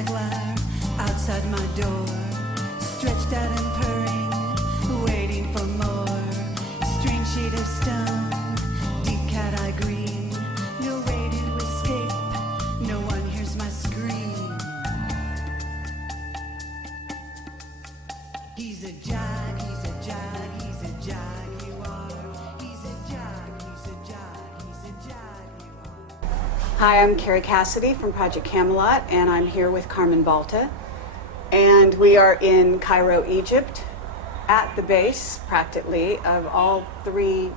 jaguar outside my door, stretched out and purring, waiting for more. Strange shade of stone, deep cat eye green, no way to escape, no one hears my scream. He's a jag, he's a jag, he's a jag, you are. He's a jag, he's a jag, he's a jag, you are. Hi, I'm Carrie Cassidy from Project Camelot, and I'm here with Carmen Balta. And we are in Cairo, Egypt, at the base, practically, of all three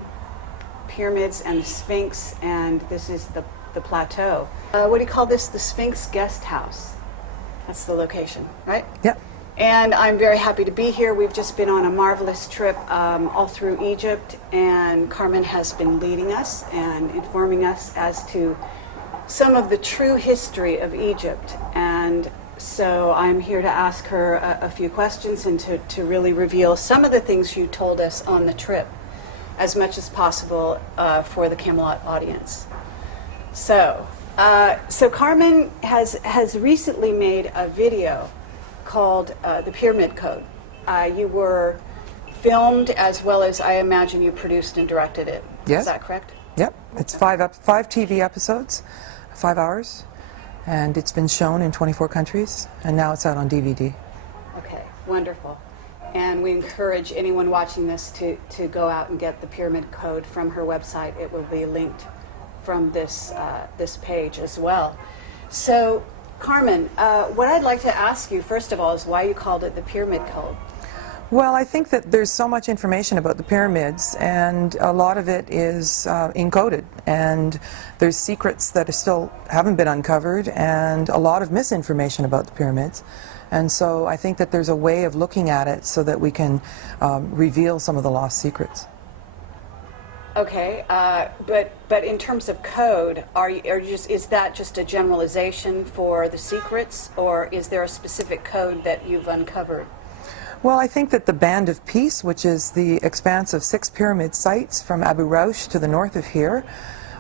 pyramids and the Sphinx, and this is the plateau. What do you call this? The Sphinx Guest House. That's the location, right? Yep. And I'm very happy to be here. We've just been on a marvelous trip all through Egypt, and Carmen has been leading us and informing us as to some of the true history of Egypt. And so I'm here to ask her a few questions and to really reveal some of the things you told us on the trip as much as possible for the Camelot audience. So Carmen has recently made a video called The Pyramid Code. You were filmed as well as, I imagine, you produced and directed it. Yes. Is that correct? Yep. It's five TV episodes, 5 hours, and it's been shown in 24 countries, and now it's out on DVD. Okay, wonderful. And we encourage anyone watching this to go out and get The Pyramid Code from her website. It will be linked from this page as well. So, Carmen, what I'd like to ask you, first of all, is why you called it The Pyramid Code. Well, I think that there's so much information about the pyramids, and a lot of it is encoded, and there's secrets that haven't been uncovered, and a lot of misinformation about the pyramids. And so I think that there's a way of looking at it so that we can reveal some of the lost secrets. Okay, but in terms of code, is that just a generalization for the secrets, or is there a specific code that you've uncovered? Well, I think that the Band of Peace, which is the expanse of 6 pyramid sites from Abu Raush to the north of here,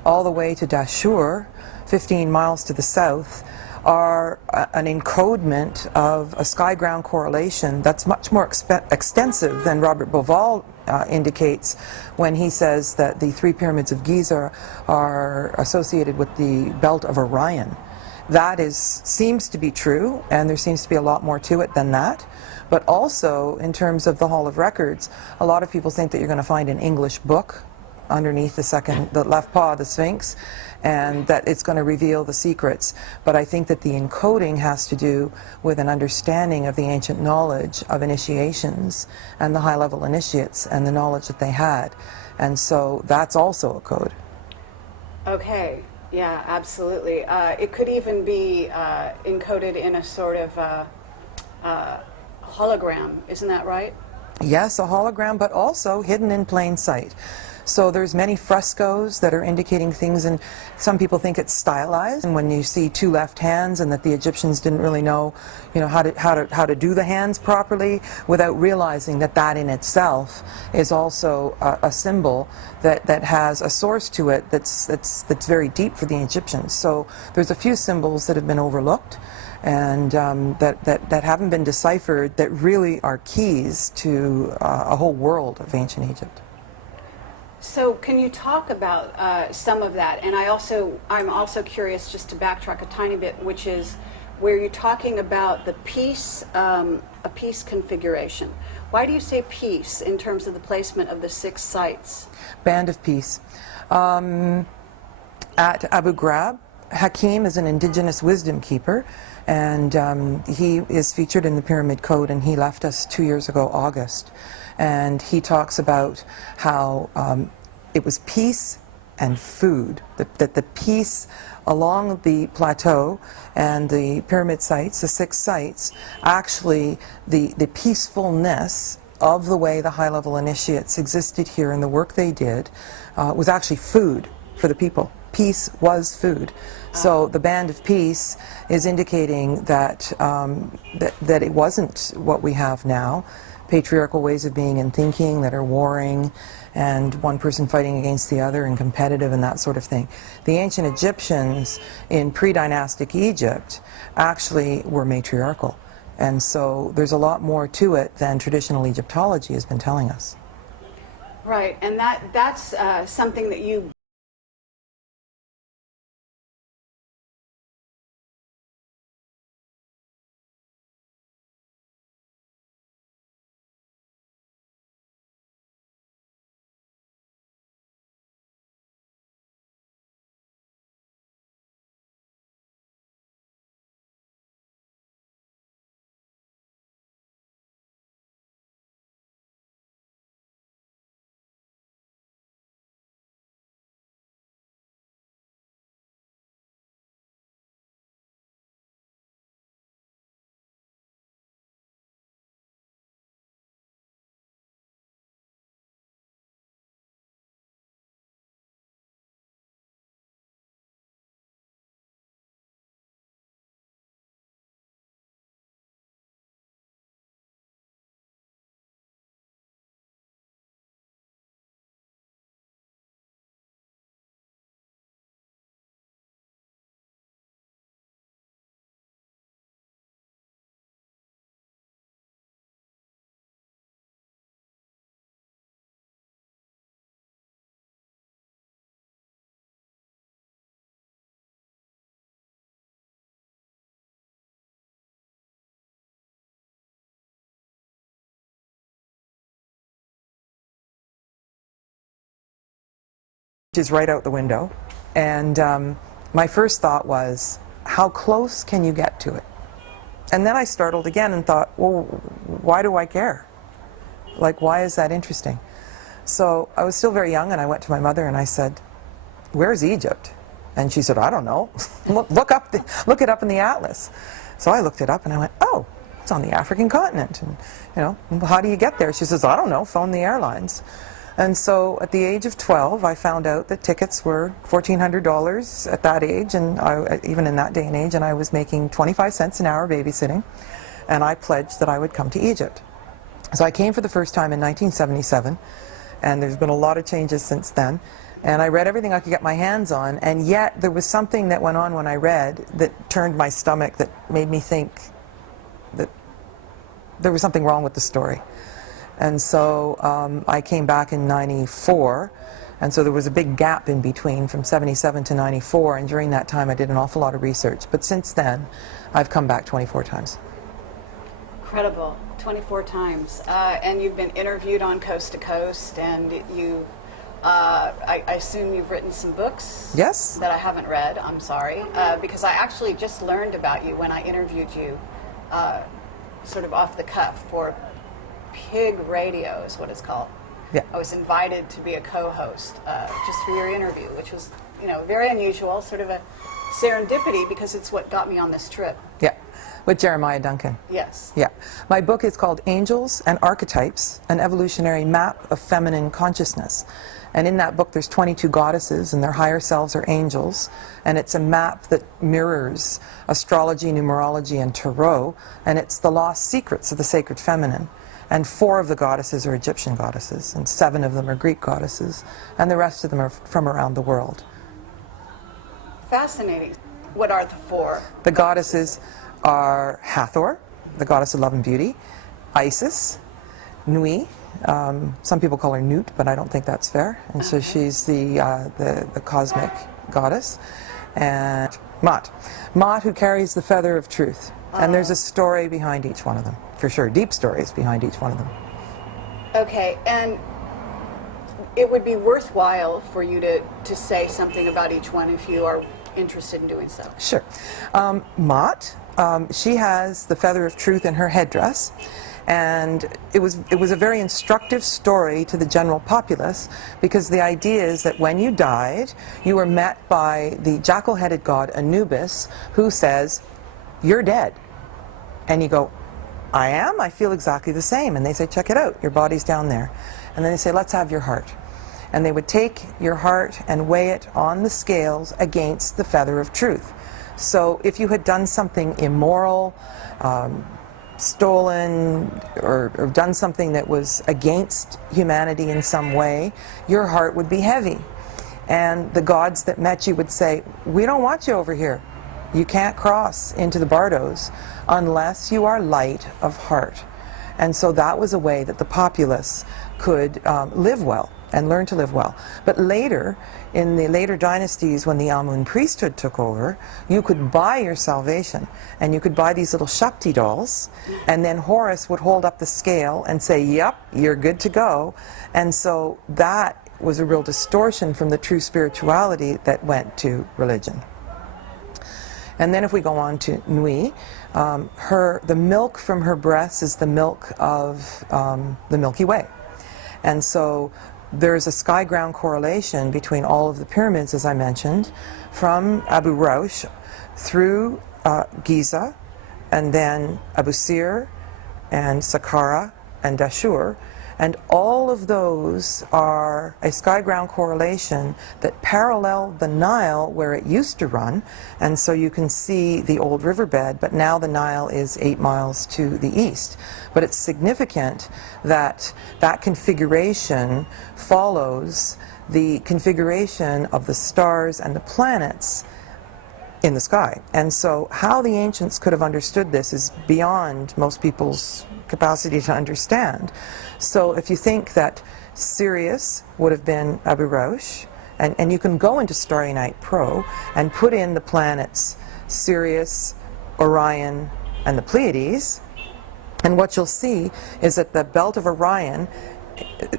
all the way to Dashur, 15 miles to the south, are an encodement of a sky-ground correlation that's much more extensive than Robert Bauval indicates when he says that the 3 pyramids of Giza are associated with the belt of Orion. That seems to be true, and there seems to be a lot more to it than that. But also, in terms of the Hall of Records, a lot of people think that you're going to find an English book underneath the left paw of the Sphinx, and that it's going to reveal the secrets. But I think that the encoding has to do with an understanding of the ancient knowledge of initiations and the high-level initiates and the knowledge that they had. And so that's also a code. Okay, yeah, absolutely. It could even be encoded in a sort of hologram, isn't that right? Yes, a hologram, but also hidden in plain sight. So there's many frescoes that are indicating things, and some people think it's stylized. And when you see 2 left hands, and that the Egyptians didn't really know, how to do the hands properly, without realizing that that in itself is also a symbol that has a source to it that's very deep for the Egyptians. So there's a few symbols that have been overlooked, and that haven't been deciphered, that really are keys to a whole world of ancient Egypt. So can you talk about some of that? And I'm also curious, just to backtrack a tiny bit, which is where you're talking about the peace, a peace configuration. Why do you say peace in terms of the placement of the 6 sites? Band of Peace. At Abu Ghraib, Hakim is an indigenous wisdom keeper, and he is featured in the Pyramid Code, and he left us 2 years ago, August. And he talks about how it was peace and food, that the peace along the plateau and the pyramid sites, the 6 sites, actually the peacefulness of the way the high-level initiates existed here and the work they did was actually food for the people. Peace was food. So the Band of Peace is indicating that it wasn't what we have now. patriarchal ways of being and thinking that are warring, and one person fighting against the other and competitive and that sort of thing. The ancient Egyptians in pre-dynastic Egypt actually were matriarchal. And so there's a lot more to it than traditional Egyptology has been telling us. Right, and that's something that you Is right out the window, and my first thought was, how close can you get to it? And then I startled again and thought, well, why do I care? Like, why is that interesting? So I was still very young, and I went to my mother and I said, where's Egypt? And she said, I don't know. look it up in the atlas. So I looked it up and I went, oh, it's on the African continent. And, you know, how do you get there? She says, I don't know, phone the airlines. And so at the age of 12, I found out that tickets were $1,400 at that age, and even in that day and age, and I was making 25 cents an hour babysitting, and I pledged that I would come to Egypt. So I came for the first time in 1977, and there's been a lot of changes since then, and I read everything I could get my hands on, and yet there was something that went on when I read that turned my stomach, that made me think that there was something wrong with the story. And so I came back in '94, and so there was a big gap in between from '77 to '94, and during that time I did an awful lot of research. But since then, I've come back 24 times. Incredible, 24 times. And you've been interviewed on Coast to Coast, and you, I assume you've written some books? Yes. That I haven't read, I'm sorry, because I actually just learned about you when I interviewed you sort of off the cuff for Pig Radio is what it's called. Yeah. I was invited to be a co-host just for your interview, which was, you know, very unusual, sort of a serendipity, because it's what got me on this trip. Yeah, with Jeremiah Duncan. Yes. Yeah. My book is called Angels and Archetypes, an Evolutionary Map of Feminine Consciousness. And in that book there's 22 goddesses, and their higher selves are angels, and it's a map that mirrors astrology, numerology, and tarot, and it's the lost secrets of the sacred feminine. And 4 of the goddesses are Egyptian goddesses, and 7 of them are Greek goddesses, and the rest of them are from around the world. Fascinating. What are the 4? The goddesses are Hathor, the goddess of love and beauty, Isis, Nui, some people call her Nut, but I don't think that's fair, and so she's the cosmic goddess, and Ma'at, who carries the feather of truth. And there's a story behind each one of them, for sure, deep stories behind each one of them. Okay, and it would be worthwhile for you to say something about each one if you are interested in doing so. Sure. Ma'at, she has the feather of truth in her headdress, and it was a very instructive story to the general populace, because the idea is that when you died, you were met by the jackal-headed god Anubis, who says, you're dead. And you go, I am? I feel exactly the same. And they say, check it out, your body's down there. And then they say, let's have your heart. And they would take your heart and weigh it on the scales against the feather of truth. So if you had done something immoral, stolen or done something that was against humanity in some way, your heart would be heavy. And the gods that met you would say, we don't want you over here. You can't cross into the Bardos unless you are light of heart. And so that was a way that the populace could live well and learn to live well. But later, in the later dynasties, when the Amun priesthood took over, you could buy your salvation, and you could buy these little Shakti dolls, and then Horus would hold up the scale and say, yep, you're good to go. And so that was a real distortion from the true spirituality that went to religion. And then if we go on to Nui, the milk from her breasts is the milk of the Milky Way. And so there's a sky-ground correlation between all of the pyramids, as I mentioned, from Abu Rosh through Giza, and then Abu Sir, and Saqqara, and Dashur. And all of those are a sky-ground correlation that parallel the Nile where it used to run. And so you can see the old riverbed, but now the Nile is 8 miles to the east. But it's significant that that configuration follows the configuration of the stars and the planets in the sky. And so how the ancients could have understood this is beyond most people's capacity to understand. So if you think that Sirius would have been Abu Rosh, and you can go into Starry Night Pro and put in the planets Sirius, Orion, and the Pleiades, and what you'll see is that the belt of Orion,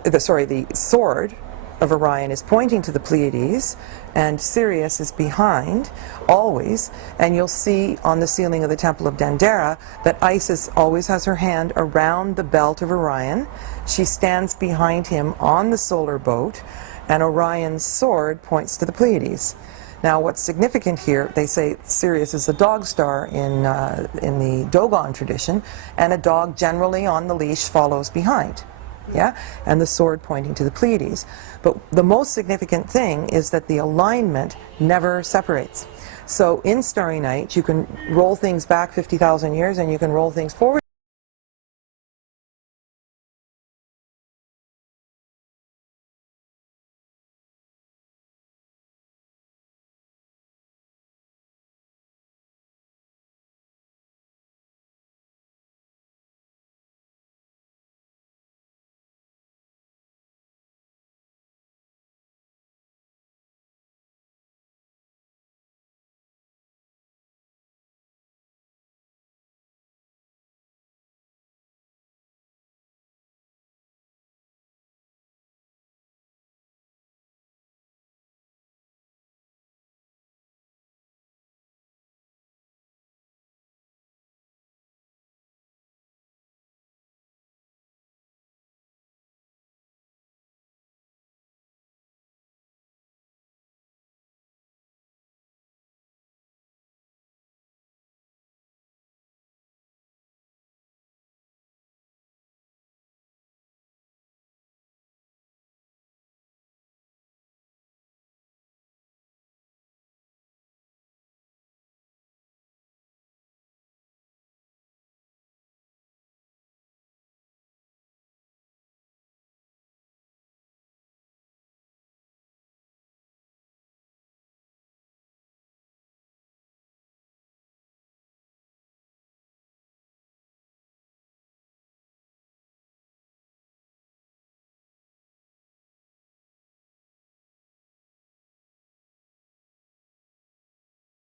the sword of Orion is pointing to the Pleiades, and Sirius is behind, always, and you'll see on the ceiling of the Temple of Dendera that Isis always has her hand around the belt of Orion. She stands behind him on the solar boat, and Orion's sword points to the Pleiades. Now what's significant here, they say Sirius is the dog star in the Dogon tradition, and a dog generally on the leash follows behind. Yeah, and the sword pointing to the Pleiades. But the most significant thing is that the alignment never separates. So in Starry Night, you can roll things back 50,000 years, and you can roll things forward.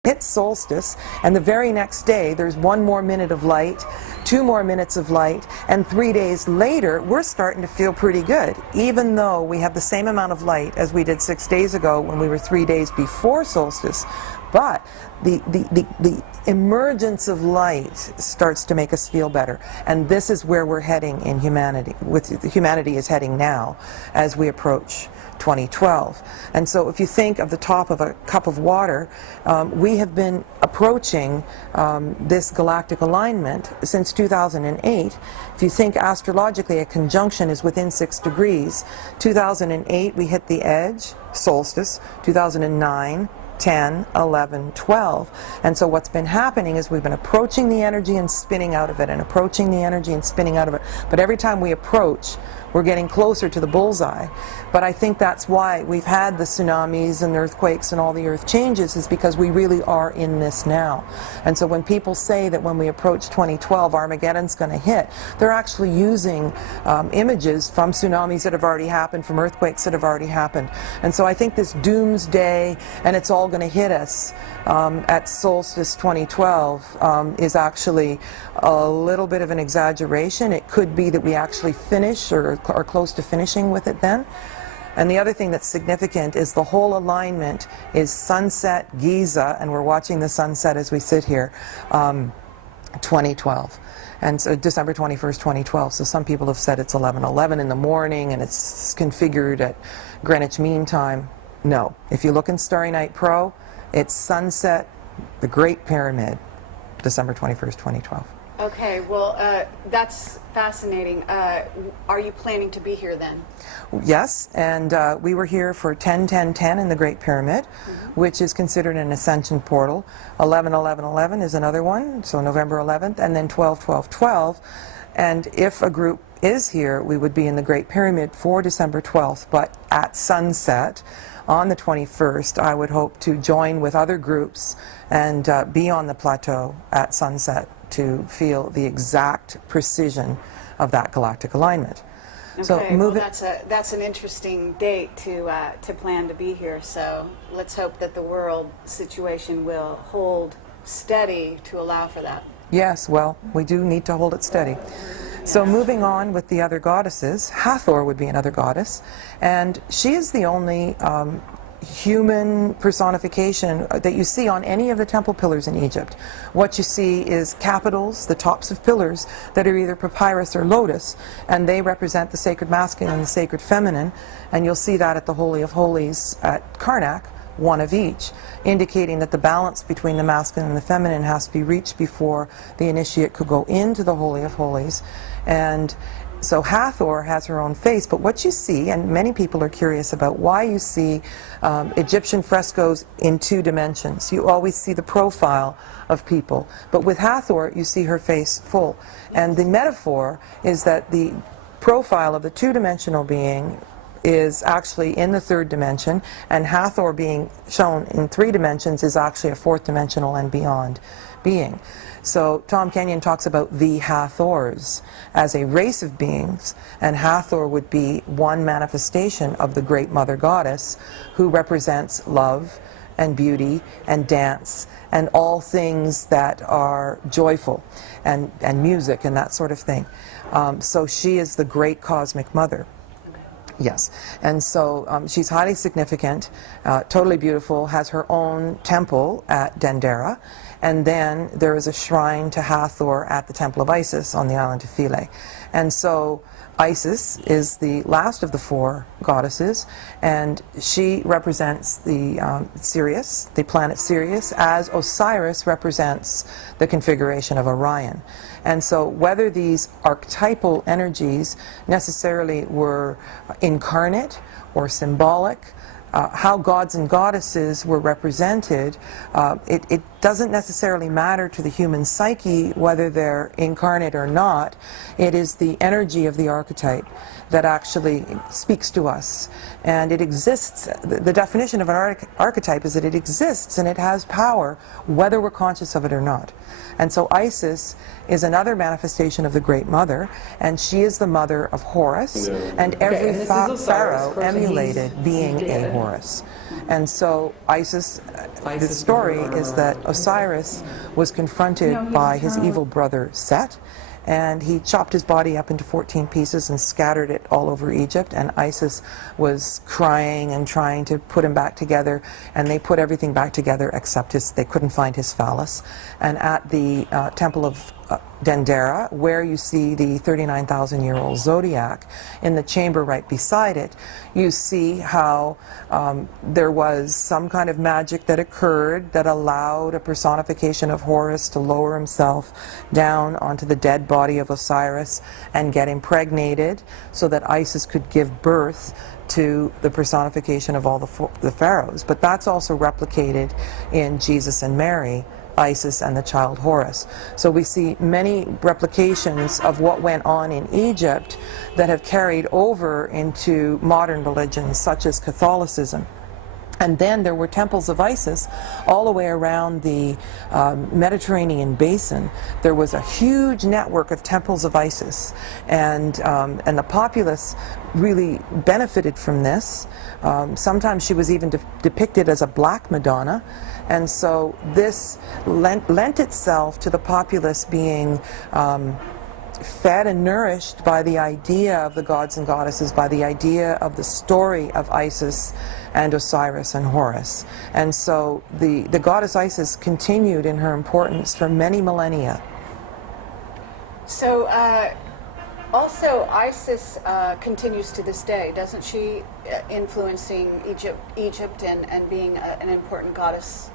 It's solstice, and the very next day there's 1 more minute of light, 2 more minutes of light, and 3 days later we're starting to feel pretty good, even though we have the same amount of light as we did 6 days ago when we were 3 days before solstice. But the emergence of light starts to make us feel better, and this is where we're heading in humanity, humanity is heading now as we approach 2012. And so if you think of the top of a cup of water, we have been approaching this galactic alignment since 2008. If you think astrologically, a conjunction is within 6 degrees. 2008 we hit the edge, solstice. 2009 10, 11, 12. And so what's been happening is we've been approaching the energy and spinning out of it, and approaching the energy and spinning out of it. But every time we approach, we're getting closer to the bullseye. But I think that's why we've had the tsunamis and earthquakes and all the earth changes, is because we really are in this now. And so when people say that when we approach 2012 Armageddon's going to hit, they're actually using images from tsunamis that have already happened, from earthquakes that have already happened. And so I think this doomsday, and it's all going to hit us at solstice 2012 is actually a little bit of an exaggeration. It could be that we actually finish or are close to finishing with it then. And the other thing that's significant is the whole alignment is sunset Giza, and we're watching the sunset as we sit here, 2012. And so December 21st, 2012. So some people have said it's 11:11 in the morning and it's configured at Greenwich Mean Time. No. If you look in Starry Night Pro, it's sunset, the Great Pyramid, December 21st, 2012. Okay, well, that's fascinating. Are you planning to be here then? Yes, and we were here for 10-10-10 in the Great Pyramid, which is considered an ascension portal. 11-11-11 is another one, so November 11th, and then 12-12-12. And if a group is here, we would be in the Great Pyramid for December 12th, but at sunset on the 21st, I would hope to join with other groups and be on the plateau at sunset to feel the exact precision of that galactic alignment. Okay, So well, that's an interesting date to plan to be here. So let's hope that the world situation will hold steady to allow for that. Yes, well, we do need to hold it steady. So moving on with the other goddesses, Hathor would be another goddess, and she is the only human personification that you see on any of the temple pillars in Egypt. What you see is capitals, the tops of pillars, that are either papyrus or lotus, and they represent the sacred masculine and the sacred feminine, and you'll see that at the Holy of Holies at Karnak, one of each, indicating that the balance between the masculine and the feminine has to be reached before the initiate could go into the Holy of Holies. And so Hathor has her own face, but what you see, and many people are curious about why you see Egyptian frescoes in two dimensions. You always see the profile of people, but with Hathor you see her face full. And the metaphor is that the profile of the two-dimensional being is actually in the third dimension, and Hathor being shown in three dimensions is actually a fourth dimensional and beyond being. So Tom Kenyon talks about the Hathors as a race of beings, and Hathor would be one manifestation of the Great Mother Goddess, who represents love and beauty and dance and all things that are joyful, and music and that sort of thing. So she is the Great Cosmic Mother. Yes, and so she's highly significant, totally beautiful, has her own temple at Dendera, and then there is a shrine to Hathor at the Temple of Isis on the island of Philae. And so Isis is the last of the four goddesses, and she represents the Sirius, the planet Sirius, as Osiris represents the configuration of Orion. And so whether these archetypal energies necessarily were incarnate or symbolic, how gods and goddesses were represented, it doesn't necessarily matter to the human psyche whether they're incarnate or not. It is the energy of the archetype that actually speaks to us. And it exists. The definition of an archetype is that it exists and it has power whether we're conscious of it or not. And so Isis is another manifestation of the Great Mother, and she is the mother of Horus, and every pharaoh emulated being a Horus. And so Isis, the story is that Osiris was confronted by his evil brother Set, and he chopped his body up into 14 pieces and scattered it all over Egypt, and Isis was crying and trying to put him back together, and they put everything back together except they couldn't find his phallus. And at the temple of Dendera, where you see the 39,000-year-old zodiac. In the chamber right beside it, you see how there was some kind of magic that occurred that allowed a personification of Horus to lower himself down onto the dead body of Osiris and get impregnated so that Isis could give birth to the personification of all the pharaohs. But that's also replicated in Jesus and Mary, Isis and the child Horus. So we see many replications of what went on in Egypt that have carried over into modern religions such as Catholicism. And then there were temples of Isis all the way around the Mediterranean basin. There was a huge network of temples of Isis, and the populace really benefited from this. Sometimes she was even depicted as a black Madonna, and so this lent itself to the populace being fed and nourished by the idea of the gods and goddesses, by the idea of the story of Isis and Osiris and Horus. And so the goddess Isis continued in her importance for many millennia. So also Isis continues to this day, doesn't she, influencing Egypt and being an important goddess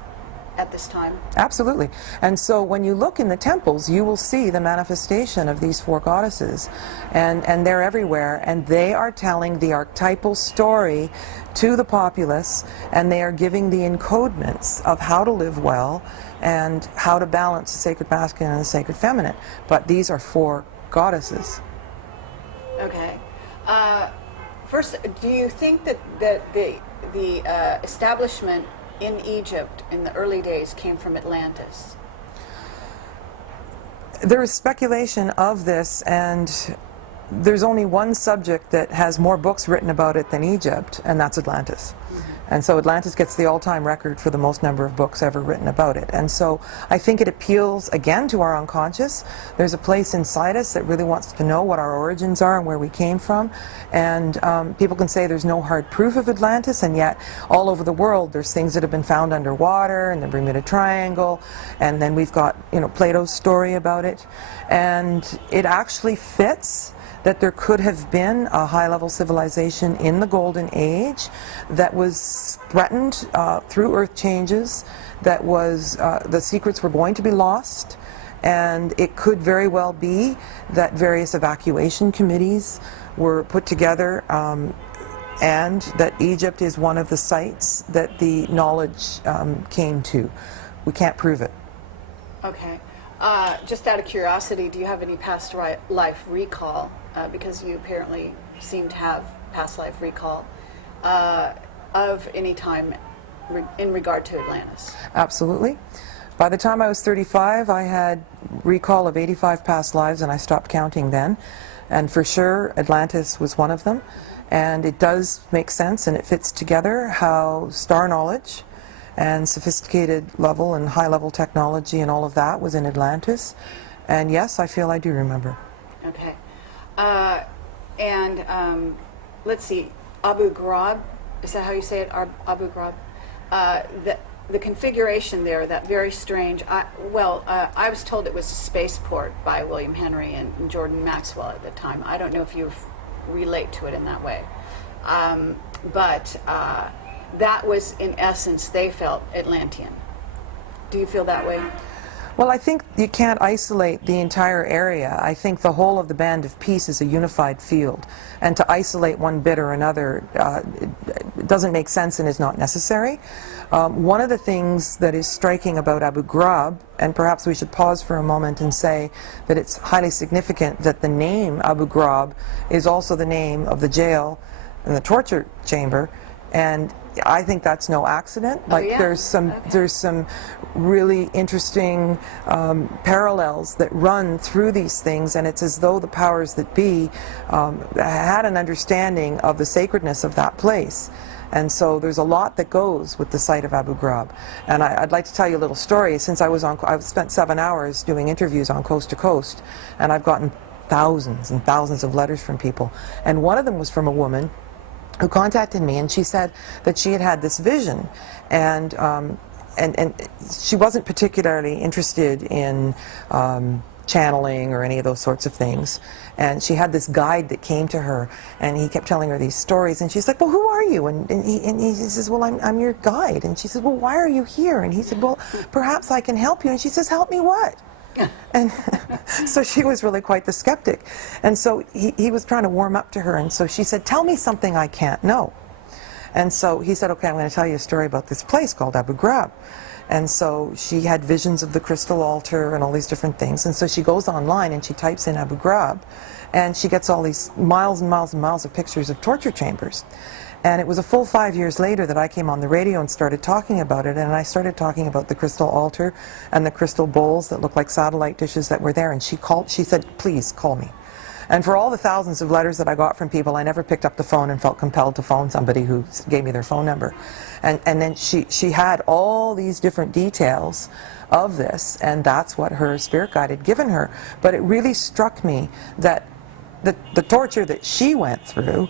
at this time? Absolutely. And so when you look in the temples, you will see the manifestation of these four goddesses, and they're everywhere, and they are telling the archetypal story to the populace, and they are giving the encodements of how to live well and how to balance the sacred masculine and the sacred feminine. But these are four goddesses. Okay. First, do you think that the establishment in Egypt in the early days came from Atlantis? There is speculation of this, and there's only one subject that has more books written about it than Egypt, and that's Atlantis. And so Atlantis gets the all-time record for the most number of books ever written about it. And so I think it appeals, again, to our unconscious. There's a place inside us that really wants to know what our origins are and where we came from. And people can say there's no hard proof of Atlantis, and yet all over the world there's things that have been found underwater, and the Bermuda Triangle, and then we've got, you know, Plato's story about it. And it actually fits that there could have been a high-level civilization in the Golden Age that was threatened through earth changes, that was the secrets were going to be lost, and it could very well be that various evacuation committees were put together, and that Egypt is one of the sites that the knowledge came to. We can't prove it. Okay. Just out of curiosity, do you have any past life recall? Because you apparently seem to have past life recall of any time in regard to Atlantis. Absolutely. By the time I was 35, I had recall of 85 past lives, and I stopped counting then. And for sure, Atlantis was one of them. And it does make sense, and it fits together how star knowledge and sophisticated level and high-level technology and all of that was in Atlantis. And yes, I feel I do remember. Okay. Let's see, Abu Ghraib, is that how you say it, Abu Ghraib? The configuration there, that very strange, I was told it was a spaceport by William Henry and Jordan Maxwell at the time. I don't know if you relate to it in that way. But that was, in essence, they felt Atlantean. Do you feel that way? Well, I think you can't isolate the entire area. I think the whole of the Band of Peace is a unified field. And to isolate one bit or another it doesn't make sense and is not necessary. One of the things that is striking about Abu Ghraib, and perhaps we should pause for a moment and say that it's highly significant that the name Abu Ghraib is also the name of the jail and the torture chamber, and I think that's no accident. Like, yeah. there's some really interesting parallels that run through these things, and it's as though the powers that be had an understanding of the sacredness of that place. And so there's a lot that goes with the site of Abu Ghraib. And I'd like to tell you a little story. Since I've spent 7 hours doing interviews on Coast to Coast, and I've gotten thousands and thousands of letters from people. And one of them was from a woman who contacted me, and she said that she had this vision, and she wasn't particularly interested in channeling or any of those sorts of things. And she had this guide that came to her, and he kept telling her these stories, and she's like, well, who are you? And he says, well, I'm your guide. And she says, well, why are you here? And he said, well, perhaps I can help you. And she says, help me what? And so she was really quite the skeptic. And so he was trying to warm up to her, and so she said, tell me something I can't know. And so he said, okay, I'm going to tell you a story about this place called Abu Ghraib. And so she had visions of the crystal altar and all these different things. And so she goes online and she types in Abu Ghraib, and she gets all these miles and miles and miles of pictures of torture chambers. And it was a full 5 years later that I came on the radio and started talking about it, and I started talking about the crystal altar and the crystal bowls that looked like satellite dishes that were there. And she said, please call me. And for all the thousands of letters that I got from people, I never picked up the phone and felt compelled to phone somebody who gave me their phone number. And then she had all these different details of this, and that's what her spirit guide had given her. But it really struck me that the torture that she went through,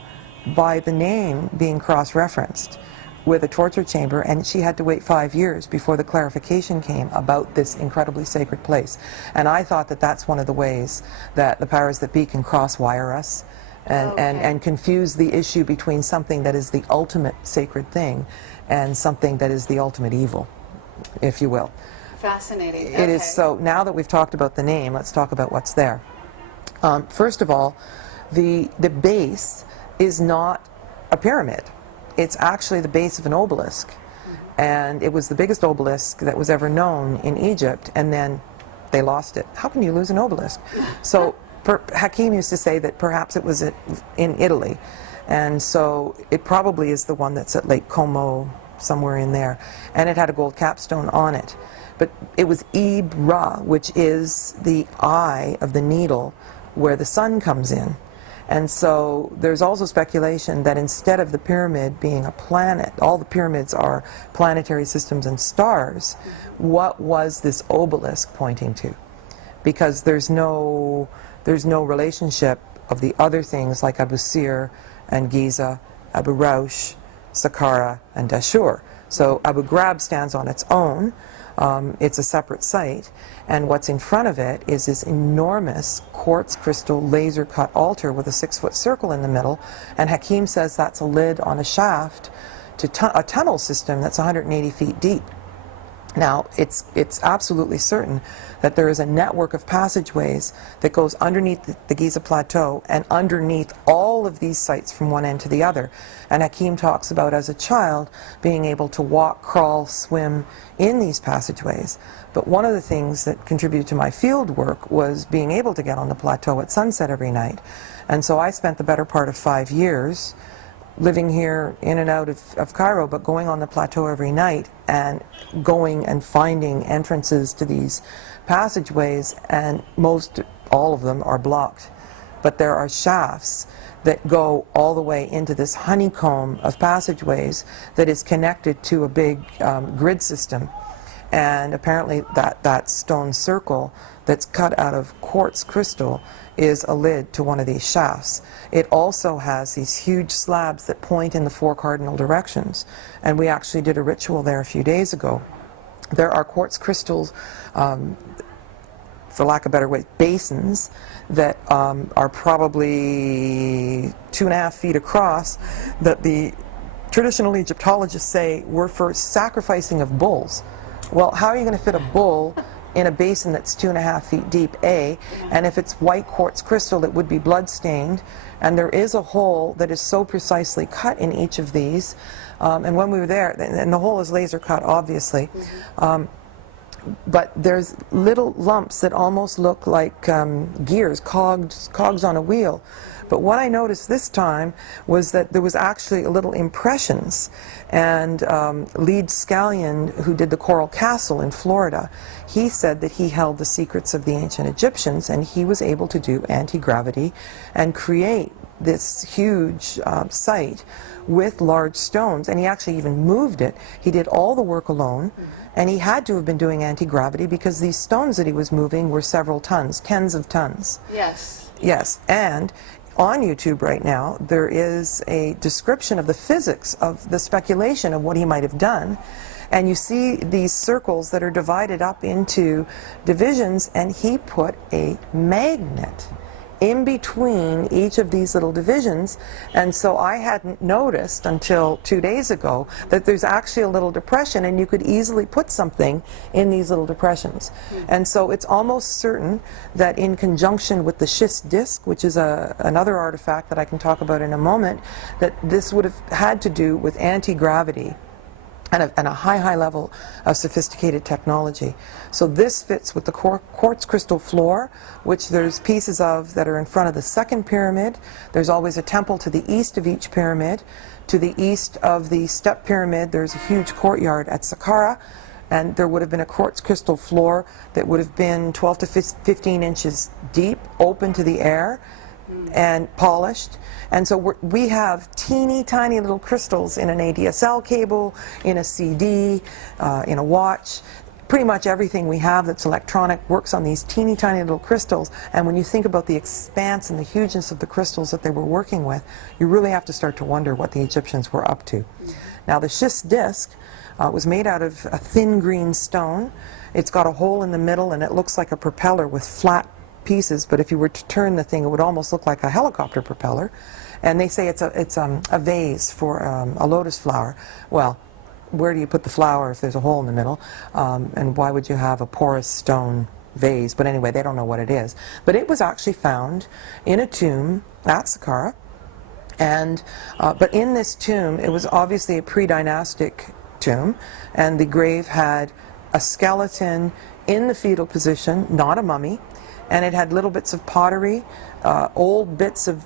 by the name being cross-referenced with a torture chamber, and she had to wait 5 years before the clarification came about this incredibly sacred place. And I thought that that's one of the ways that the powers that be can cross-wire us and confuse the issue between something that is the ultimate sacred thing and something that is the ultimate evil, if you will. Fascinating. It is. So now that we've talked about the name, let's talk about what's there. First of all, the base is not a pyramid. It's actually the base of an obelisk, and it was the biggest obelisk that was ever known in Egypt, and then they lost it. How can you lose an obelisk? So Hakim used to say that perhaps it was in Italy, and so it probably is the one that's at Lake Como, somewhere in there, and it had a gold capstone on it. But it was Ibra, which is the eye of the needle where the sun comes in. And so there's also speculation that instead of the pyramid being a planet, all the pyramids are planetary systems and stars, what was this obelisk pointing to? Because there's no relationship of the other things like Abu Sir and Giza, Abu Raush, Saqqara, and Dashur. So Abu Ghraib stands on its own. It's a separate site, and what's in front of it is this enormous quartz crystal laser cut altar with a 6-foot circle in the middle, and Hakim says that's a lid on a shaft to a tunnel system that's 180 feet deep. Now, it's absolutely certain that there is a network of passageways that goes underneath the Giza Plateau and underneath all of these sites from one end to the other. And Hakim talks about, as a child, being able to walk, crawl, swim in these passageways. But one of the things that contributed to my field work was being able to get on the plateau at sunset every night. And so I spent the better part of 5 years living here in and out of Cairo, but going on the plateau every night and going and finding entrances to these passageways, and all of them are blocked. But there are shafts that go all the way into this honeycomb of passageways that is connected to a big grid system. And apparently that stone circle that's cut out of quartz crystal is a lid to one of these shafts. It also has these huge slabs that point in the 4 cardinal directions, and we actually did a ritual there a few days ago. There are quartz crystals, for lack of a better way, basins that are probably 2.5 feet across, that the traditional Egyptologists say were for sacrificing of bulls. Well, how are you going to fit a bull in a basin that's 2.5 feet deep, A, and if it's white quartz crystal, it would be blood-stained, and there is a hole that is so precisely cut in each of these, and when we were there, and the hole is laser cut, obviously, but there's little lumps that almost look like gears, cogs on a wheel. But what I noticed this time was that there was actually little impressions, and Lead Scallion, who did the Coral Castle in Florida, he said that he held the secrets of the ancient Egyptians, and he was able to do anti-gravity and create this huge site with large stones, and he actually even moved it. He did all the work alone, and he had to have been doing anti-gravity because these stones that he was moving were several tons, tens of tons. Yes. Yes, and on YouTube right now, there is a description of the physics of the speculation of what he might have done. And you see these circles that are divided up into divisions, and he put a magnet in between each of these little divisions. And so I hadn't noticed until 2 days ago that there's actually a little depression, and you could easily put something in these little depressions. And so it's almost certain that in conjunction with the schist disk, which is another artifact that I can talk about in a moment, that this would have had to do with anti-gravity and a high level of sophisticated technology. So this fits with the quartz crystal floor, which there's pieces of that are in front of the second pyramid. There's always a temple to the east of each pyramid. To the east of the step pyramid, there's a huge courtyard at Saqqara, and there would have been a quartz crystal floor that would have been 12 to 15 inches deep, open to the air, and polished. And so we have teeny tiny little crystals in an ADSL cable, in a CD, in a watch. Pretty much everything we have that's electronic works on these teeny tiny little crystals. And when you think about the expanse and the hugeness of the crystals that they were working with, you really have to start to wonder what the Egyptians were up to. Now the schist disk was made out of a thin green stone. It's got a hole in the middle, and it looks like a propeller with flat pieces, but if you were to turn the thing, it would almost look like a helicopter propeller. And they say it's a vase for a lotus flower. Well, where do you put the flower if there's a hole in the middle? And why would you have a porous stone vase? But anyway, they don't know what it is. But it was actually found in a tomb at Saqqara. And but in this tomb, it was obviously a pre-dynastic tomb, and the grave had a skeleton in the fetal position, not a mummy. And it had little bits of pottery, old bits of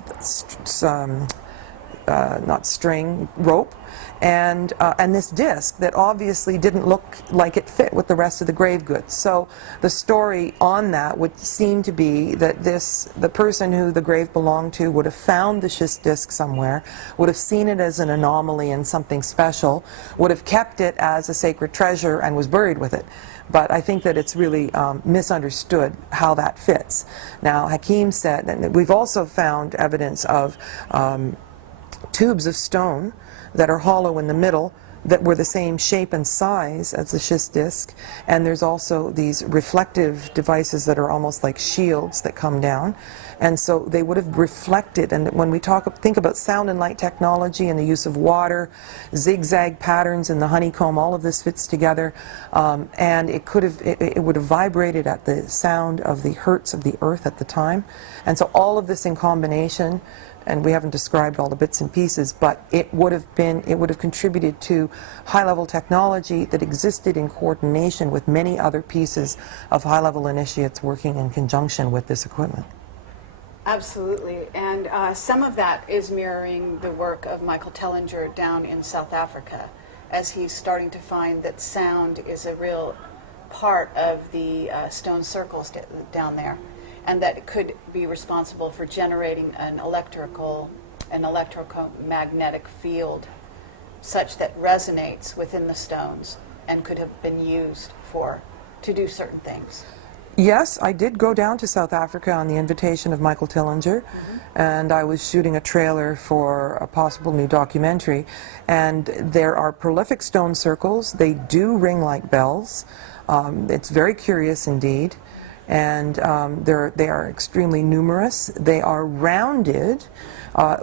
not string, rope, and this disc that obviously didn't look like it fit with the rest of the grave goods. So the story on that would seem to be that the person who the grave belonged to would have found the schist disc somewhere, would have seen it as an anomaly and something special, would have kept it as a sacred treasure, and was buried with it. But I think that it's really misunderstood how that fits. Now, Hakim said, and we've also found evidence of tubes of stone that are hollow in the middle that were the same shape and size as the schist disc, and there's also these reflective devices that are almost like shields that come down, and so they would have reflected. And when we think about sound and light technology and the use of water, zigzag patterns in the honeycomb, all of this fits together, and it would have vibrated at the sound of the hertz of the earth at the time, and so all of this in combination. And we haven't described all the bits and pieces, but it would have contributed to high-level technology that existed in coordination with many other pieces of high-level initiates working in conjunction with this equipment. Absolutely, and some of that is mirroring the work of Michael Tellinger down in South Africa, as he's starting to find that sound is a real part of the stone circles down there, and that it could be responsible for generating an electromagnetic field such that resonates within the stones and could have been used to do certain things. Yes, I did go down to South Africa on the invitation of Michael Tillinger, and I was shooting a trailer for a possible new documentary, and there are prolific stone circles. They do ring like bells. It's very curious indeed. And they are extremely numerous. They are rounded,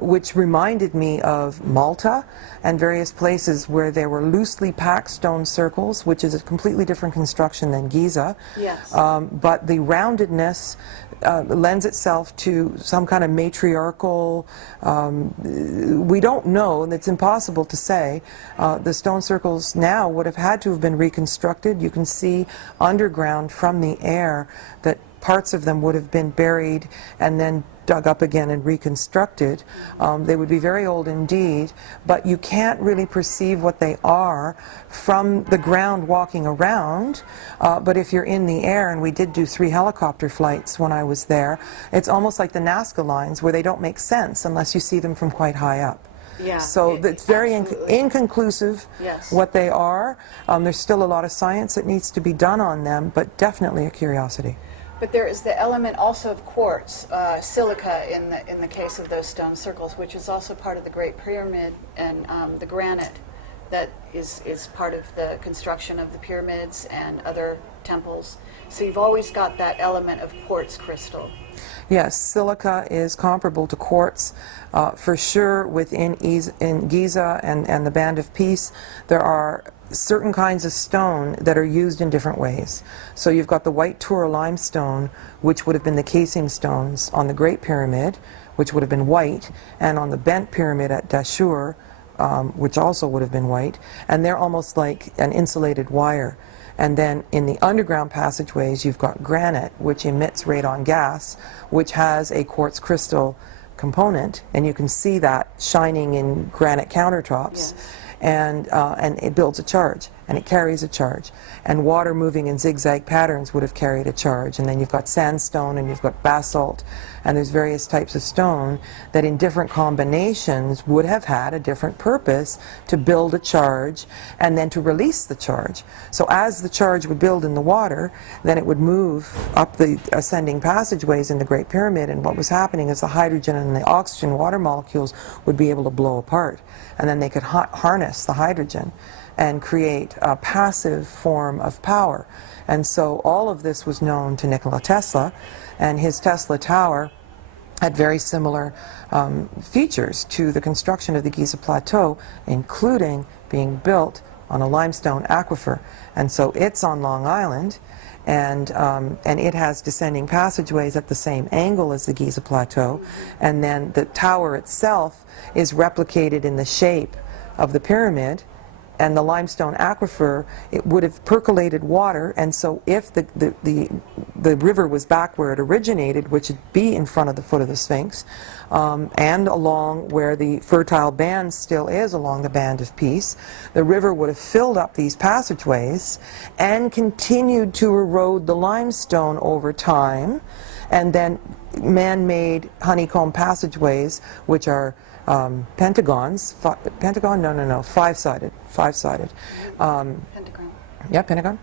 which reminded me of Malta and various places where there were loosely packed stone circles, which is a completely different construction than Giza. Yes. But the roundedness lends itself to some kind of matriarchal, we don't know, and it's impossible to say. The stone circles now would have had to have been reconstructed. You can see underground from the air that parts of them would have been buried and then dug up again and reconstructed. They would be very old indeed, but you can't really perceive what they are from the ground walking around. But if you're in the air, and we did do 3 helicopter flights when I was there, it's almost like the Nazca lines where they don't make sense unless you see them from quite high up. Yeah, so it's very inconclusive yes. what they are. There's still a lot of science that needs to be done on them, but definitely a curiosity. But there is the element also of quartz, silica in the case of those stone circles, which is also part of the Great Pyramid, and the granite that is part of the construction of the pyramids and other temples. So you've always got that element of quartz crystal. Yes, silica is comparable to quartz. For sure, in Giza and the Band of Peace, there are certain kinds of stone that are used in different ways. So you've got the white Tura limestone, which would have been the casing stones on the Great Pyramid, which would have been white, and on the bent pyramid at Dashur, which also would have been white, and they're almost like an insulated wire. And then in the underground passageways, you've got granite, which emits radon gas, which has a quartz crystal component, and you can see that shining in granite countertops. Yes. And it builds a charge, and it carries a charge. And water moving in zigzag patterns would have carried a charge. And then you've got sandstone, and you've got basalt, and there's various types of stone that in different combinations would have had a different purpose to build a charge and then to release the charge. So as the charge would build in the water, then it would move up the ascending passageways in the Great Pyramid, and what was happening is the hydrogen and the oxygen water molecules would be able to blow apart, and then they could harness the hydrogen and create a passive form of power. And so all of this was known to Nikola Tesla, and his Tesla Tower had very similar features to the construction of the Giza Plateau, including being built on a limestone aquifer. And so it's on Long Island, and it has descending passageways at the same angle as the Giza Plateau, and then the tower itself is replicated in the shape of the pyramid, and the limestone aquifer, it would have percolated water, and so if the river was back where it originated, which would be in front of the foot of the Sphinx, and along where the fertile band still is along the Band of Peace, the river would have filled up these passageways and continued to erode the limestone over time, and then man-made honeycomb passageways, which are pentagons, five-sided. Pentagram. Yeah, pentagon.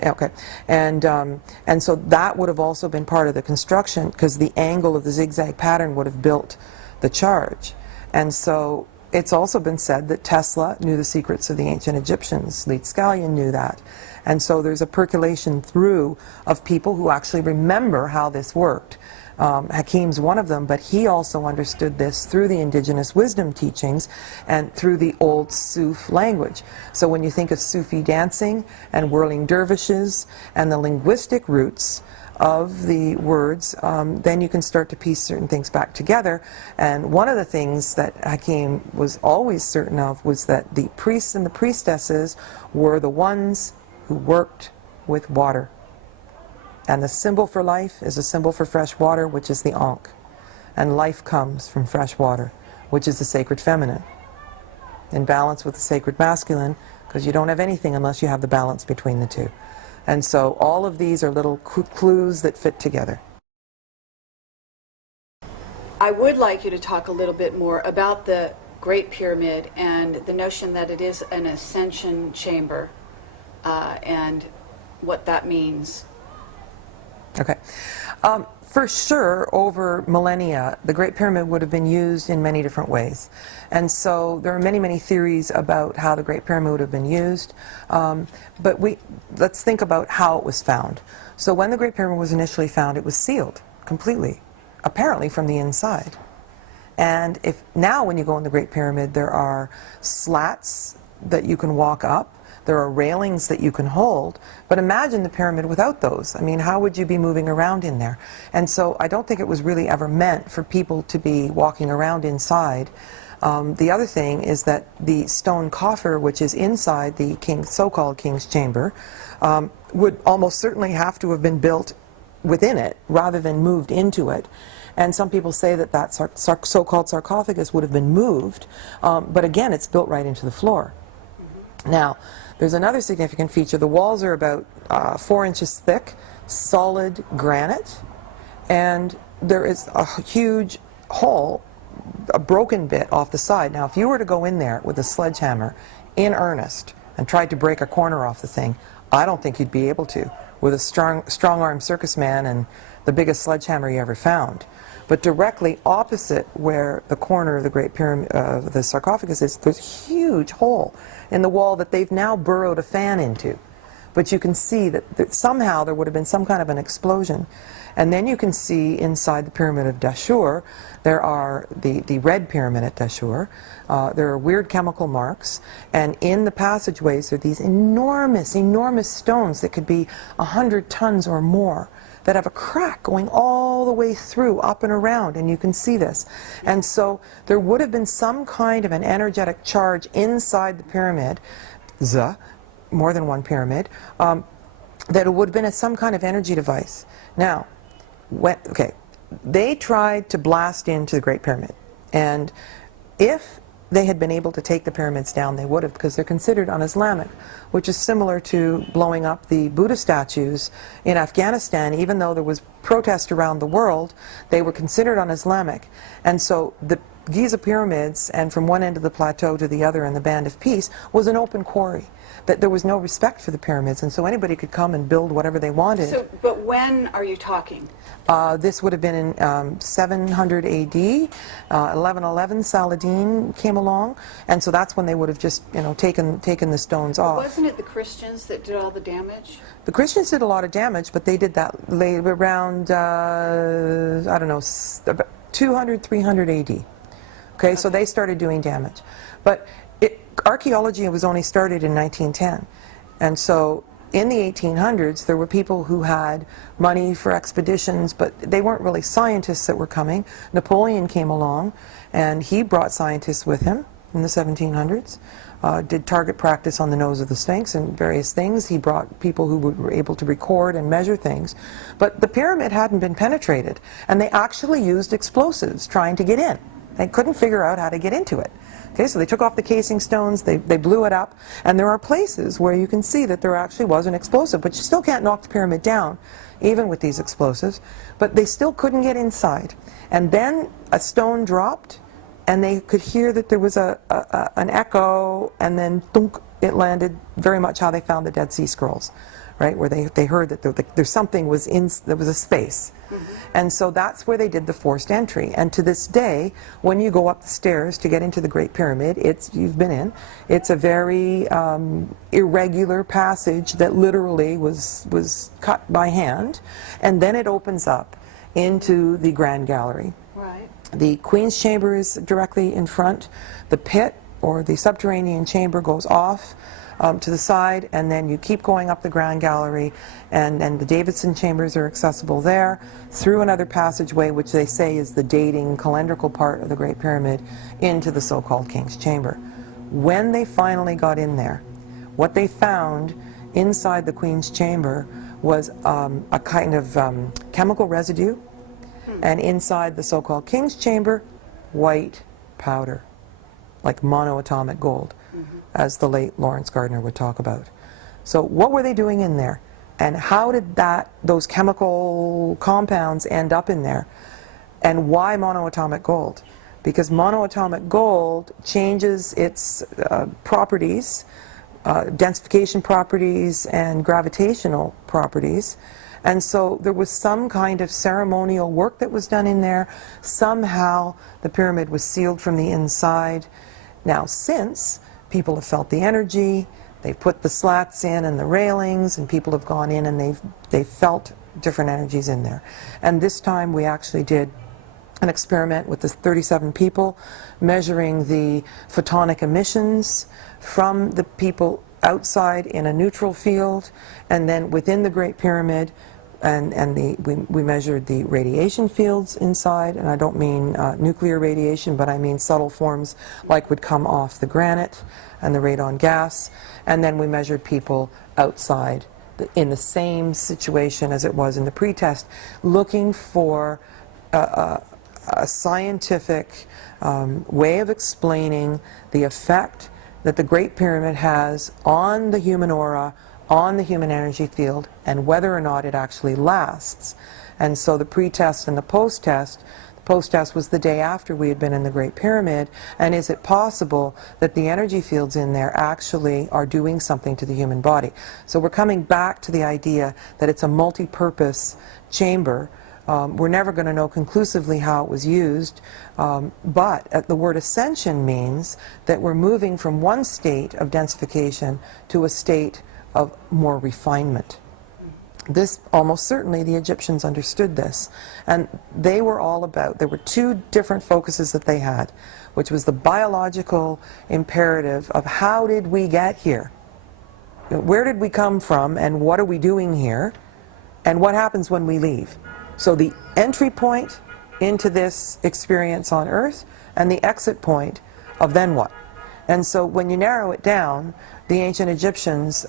Yeah, okay, and so that would have also been part of the construction, because the angle of the zigzag pattern would have built the charge. And so it's also been said that Tesla knew the secrets of the ancient Egyptians. Leet Scallion knew that. And so there's a percolation through of people who actually remember how this worked. Hakim's one of them, but he also understood this through the indigenous wisdom teachings and through the old Suf language. So when you think of Sufi dancing and whirling dervishes and the linguistic roots of the words, then you can start to piece certain things back together. And one of the things that Hakim was always certain of was that the priests and the priestesses were the ones who worked with water. And the symbol for life is a symbol for fresh water, which is the Ankh. And life comes from fresh water, which is the sacred feminine, in balance with the sacred masculine, because you don't have anything unless you have the balance between the two. And so all of these are little clues that fit together. I would like you to talk a little bit more about the Great Pyramid and the notion that it is an ascension chamber, and what that means. Okay. For sure, over millennia, the Great Pyramid would have been used in many different ways. And so there are many, many theories about how the Great Pyramid would have been used. But let's think about how it was found. So when the Great Pyramid was initially found, it was sealed completely, apparently from the inside. And now when you go in the Great Pyramid, there are slats that you can walk up. There are railings that you can hold, but imagine the pyramid without those. I mean, how would you be moving around in there? And so I don't think it was really ever meant for people to be walking around inside. The other thing is that the stone coffer, which is inside the so-called king's chamber, would almost certainly have to have been built within it rather than moved into it. And some people say that that so-called sarcophagus would have been moved, but again, it's built right into the floor. Now, there's another significant feature. The walls are about 4 inches thick, solid granite, and there is a huge hole, a broken bit off the side. Now, if you were to go in there with a sledgehammer in earnest and tried to break a corner off the thing, I don't think you'd be able to. With a strong-armed circus man and the biggest sledgehammer he ever found. But directly opposite where the corner of the Great Pyramid, the sarcophagus is, there's a huge hole in the wall that they've now burrowed a fan into. But you can see that somehow there would have been some kind of an explosion. And then you can see inside the Pyramid of Dashur, there are the red pyramid at Dashur, there are weird chemical marks, and in the passageways there are these enormous, enormous stones that could be 100 tons or more, that have a crack going all the way through, up and around, and you can see this. And so there would have been some kind of an energetic charge inside the pyramid, more than one pyramid, that it would have been some kind of energy device. Now, they tried to blast into the Great Pyramid, and if they had been able to take the pyramids down, they would have, because they're considered un-Islamic, which is similar to blowing up the Buddha statues in Afghanistan. Even though there was protest around the world, they were considered un-Islamic. And so the Giza pyramids, and from one end of the plateau to the other in the Band of Peace, was an open quarry. That there was no respect for the pyramids, and so anybody could come and build whatever they wanted. So, but when are you talking? This would have been in 700 AD. 1111, Saladin came along, and so that's when they would have just, taken the stones off. Wasn't it the Christians that did all the damage? The Christians did a lot of damage, but they did that around, I don't know, 200, 300 AD. Okay, so they started doing damage. But archaeology was only started in 1910. And so in the 1800s, there were people who had money for expeditions, but they weren't really scientists that were coming. Napoleon came along, and he brought scientists with him in the 1700s, did target practice on the nose of the Sphinx and various things. He brought people who were able to record and measure things. But the pyramid hadn't been penetrated, and they actually used explosives trying to get in. They couldn't figure out how to get into it. Okay, so they took off the casing stones, they blew it up, and there are places where you can see that there actually was an explosive, but you still can't knock the pyramid down, even with these explosives. But they still couldn't get inside. And then a stone dropped, and they could hear that there was an echo, and then thunk, it landed very much how they found the Dead Sea Scrolls, right, where they heard that there's something was there was a space. And so that's where they did the forced entry. And to this day, when you go up the stairs to get into the Great Pyramid, you've been in, it's a very irregular passage that literally was cut by hand, and then it opens up into the Grand Gallery. Right. The Queen's Chamber is directly in front. The pit, or the subterranean chamber, goes off to the side, and then you keep going up the Grand Gallery, and the Davidson chambers are accessible there, through another passageway, which they say is the dating calendrical part of the Great Pyramid, into the so-called King's Chamber. When they finally got in there, what they found inside the Queen's Chamber was a kind of chemical residue, and inside the so-called King's Chamber, white powder, like monoatomic gold, as the late Lawrence Gardner would talk about. So what were they doing in there? And how did those chemical compounds end up in there? And why monoatomic gold? Because monoatomic gold changes its properties, densification properties and gravitational properties. And so there was some kind of ceremonial work that was done in there. Somehow the pyramid was sealed from the inside. Now, since people have felt the energy, they've put the slats in and the railings, and people have gone in and they've felt different energies in there. And this time we actually did an experiment with the 37 people, measuring the photonic emissions from the people outside in a neutral field, and then within the Great Pyramid, we measured the radiation fields inside, and I don't mean nuclear radiation, but I mean subtle forms like would come off the granite and the radon gas, and then we measured people outside in the same situation as it was in the pretest, looking for a scientific way of explaining the effect that the Great Pyramid has on the human aura, on the human energy field, and whether or not it actually lasts. And so the pre-test and the post-test, the post-test was the day after we had been in the Great Pyramid, and is it possible that the energy fields in there actually are doing something to the human body? So we're coming back to the idea that it's a multi-purpose chamber We're never going to know conclusively how it was used, but the word ascension means that we're moving from one state of densification to a state of more refinement. This, almost certainly, the Egyptians understood this. And they were all about, there were two different focuses that they had, which was the biological imperative of how did we get here? Where did we come from, and what are we doing here? And what happens when we leave? So the entry point into this experience on Earth, and the exit point of then what? And so when you narrow it down, the ancient Egyptians,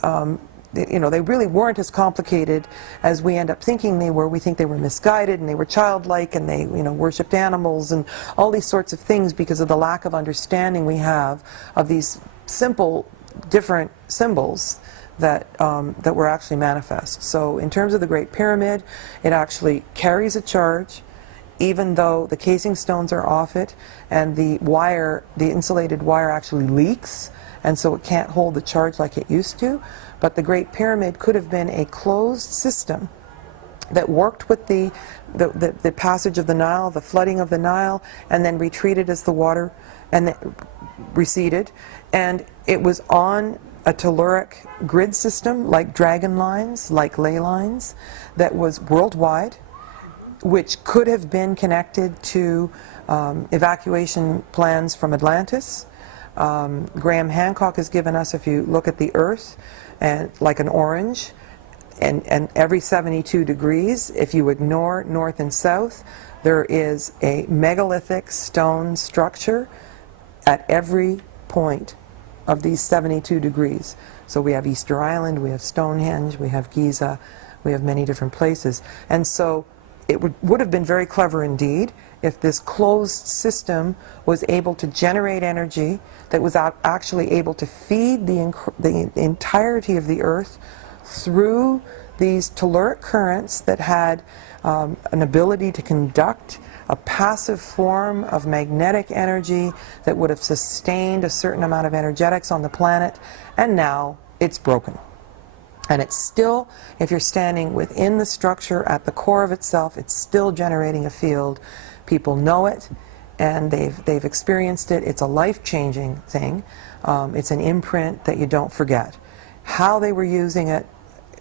they really weren't as complicated as we end up thinking they were. We think they were misguided, and they were childlike, and they worshipped animals and all these sorts of things because of the lack of understanding we have of these simple, different symbols that were actually manifest. So in terms of the Great Pyramid, it actually carries a charge, even though the casing stones are off it, and the insulated wire actually leaks, and so it can't hold the charge like it used to. But the Great Pyramid could have been a closed system that worked with the passage of the Nile, the flooding of the Nile, and then retreated as the water receded. And it was on a telluric grid system, like dragon lines, like ley lines, that was worldwide, which could have been connected to evacuation plans from Atlantis. Graham Hancock has given us, if you look at the Earth, and like an orange, and every 72 degrees, if you ignore north and south, there is a megalithic stone structure at every point of these 72 degrees. So we have Easter Island, we have Stonehenge, we have Giza, we have many different places. And so it would have been very clever indeed if this closed system was able to generate energy that was actually able to feed the entirety of the Earth through these telluric currents that had an ability to conduct a passive form of magnetic energy that would have sustained a certain amount of energetics on the planet, and now it's broken. And it's still, if you're standing within the structure at the core of itself, it's still generating a field. People know it, and they've experienced it. It's a life-changing thing. It's an imprint that you don't forget. How they were using it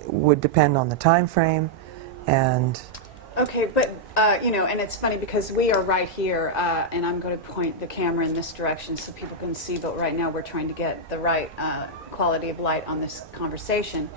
would depend on the time frame, and... Okay, but, and it's funny because we are right here, and I'm going to point the camera in this direction so people can see, but right now we're trying to get the right quality of light on this conversation.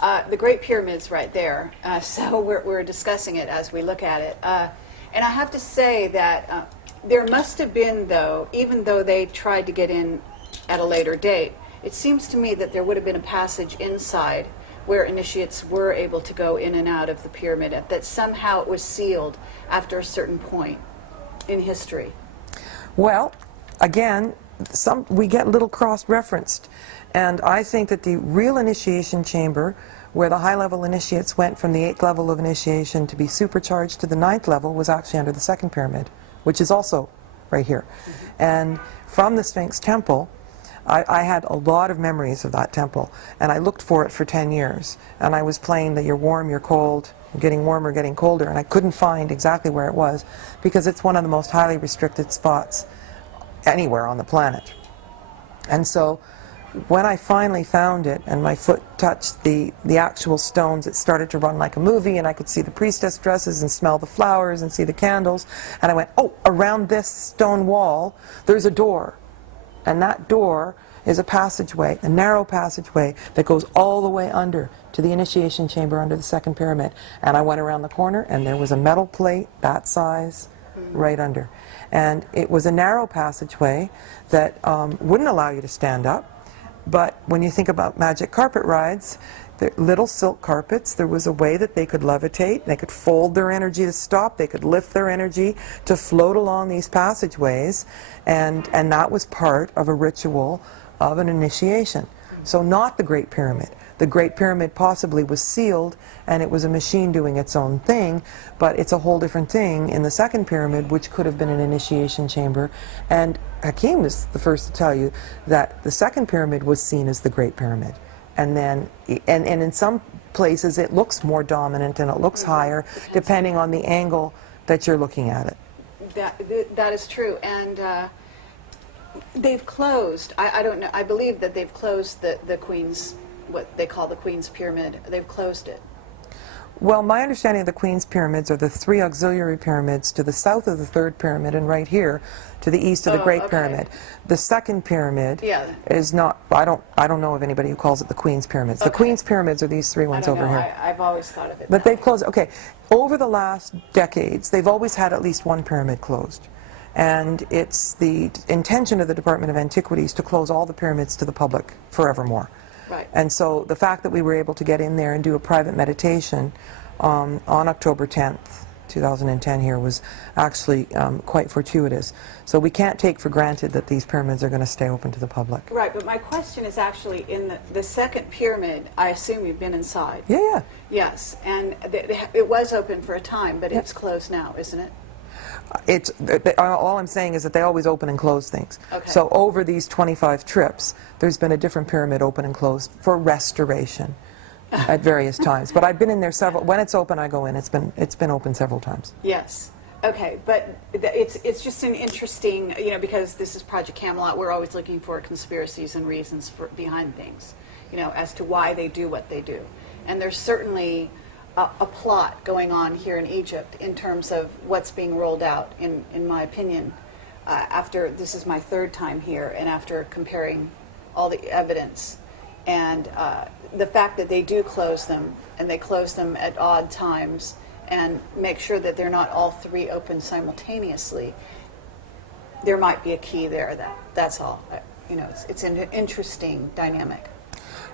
The Great Pyramid's right there, so we're discussing it as we look at it. And I have to say that there must have been, though, even though they tried to get in at a later date, it seems to me that there would have been a passage inside where initiates were able to go in and out of the pyramid, that somehow it was sealed after a certain point in history. Well, again, we get little cross-referenced, and I think that the real initiation chamber, where the high-level initiates went from the 8th level of initiation to be supercharged to the 9th level, was actually under the second pyramid, which is also right here. Mm-hmm. And from the Sphinx Temple, I had a lot of memories of that temple, and I looked for it for 10 years, and I was playing that you're warm, you're cold, you're getting warmer, getting colder, and I couldn't find exactly where it was, because it's one of the most highly restricted spots anywhere on the planet. And so when I finally found it and my foot touched the actual stones, it started to run like a movie, and I could see the priestess dresses and smell the flowers and see the candles, and I went, oh, around this stone wall there's a door. And that door is a passageway, a narrow passageway that goes all the way under to the initiation chamber under the second pyramid. And I went around the corner, and there was a metal plate, that size, right under. And it was a narrow passageway that wouldn't allow you to stand up. But when you think about magic carpet rides, the little silk carpets, there was a way that they could levitate, they could fold their energy to stop, they could lift their energy to float along these passageways, and that was part of a ritual of an initiation. So not the Great Pyramid. The Great Pyramid possibly was sealed, and it was a machine doing its own thing, but it's a whole different thing in the second pyramid, which could have been an initiation chamber. And Hakim is the first to tell you that the second pyramid was seen as the Great Pyramid. and then and in some places it looks more dominant and it looks higher, depending on the angle that you're looking at it. That is true, and they've closed. I don't know. I believe that they've closed the Queen's, what they call the Queen's Pyramid. They've closed it. Well, my understanding of the Queen's Pyramids are the 3 auxiliary pyramids to the south of the 3rd pyramid and right here to the east of the Great Pyramid. The 2nd pyramid is not, I don't know of anybody who calls it the Queen's Pyramids. The Queen's Pyramids are these 3 ones over here. I've always thought of it But they've closed, okay. Over the last decades, they've always had at least one pyramid closed. And it's the intention of the Department of Antiquities to close all the pyramids to the public forevermore. Right. And so the fact that we were able to get in there and do a private meditation on October 10th, 2010 here was actually quite fortuitous. So we can't take for granted that these pyramids are going to stay open to the public. Right, but my question is actually in the 2nd pyramid, I assume you've been inside. Yeah, yeah. Yes, and it was open for a time, but it's closed now, isn't it? All I'm saying is that they always open and close things. Okay. So over these 25 trips, there's been a different pyramid open and closed for restoration at various times. But I've been in there several. When it's open, I go in. It's been open several times. Yes. Okay, but it's just an interesting, because this is Project Camelot. We're always looking for conspiracies and reasons behind things, as to why they do what they do. And there's certainly a plot going on here in Egypt in terms of what's being rolled out, in my opinion, after this is my 3rd time here, and after comparing all the evidence and the fact that they do close them, and they close them at odd times and make sure that they're not all 3 open simultaneously, there might be a key there. That's all. It's an interesting dynamic.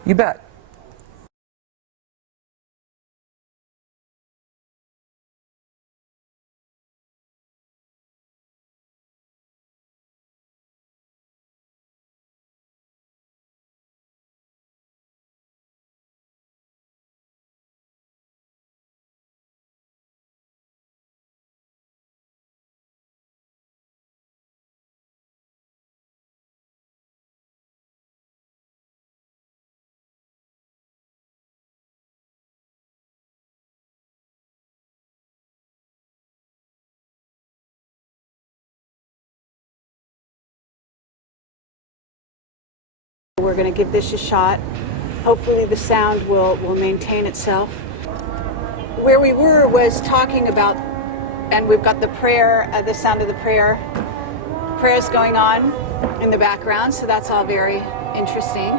You bet. We're going to give this a shot. Hopefully the sound will maintain itself. Where we were was talking about, and we've got the prayer, the sound of the prayer. Prayers going on in the background, so that's all very interesting.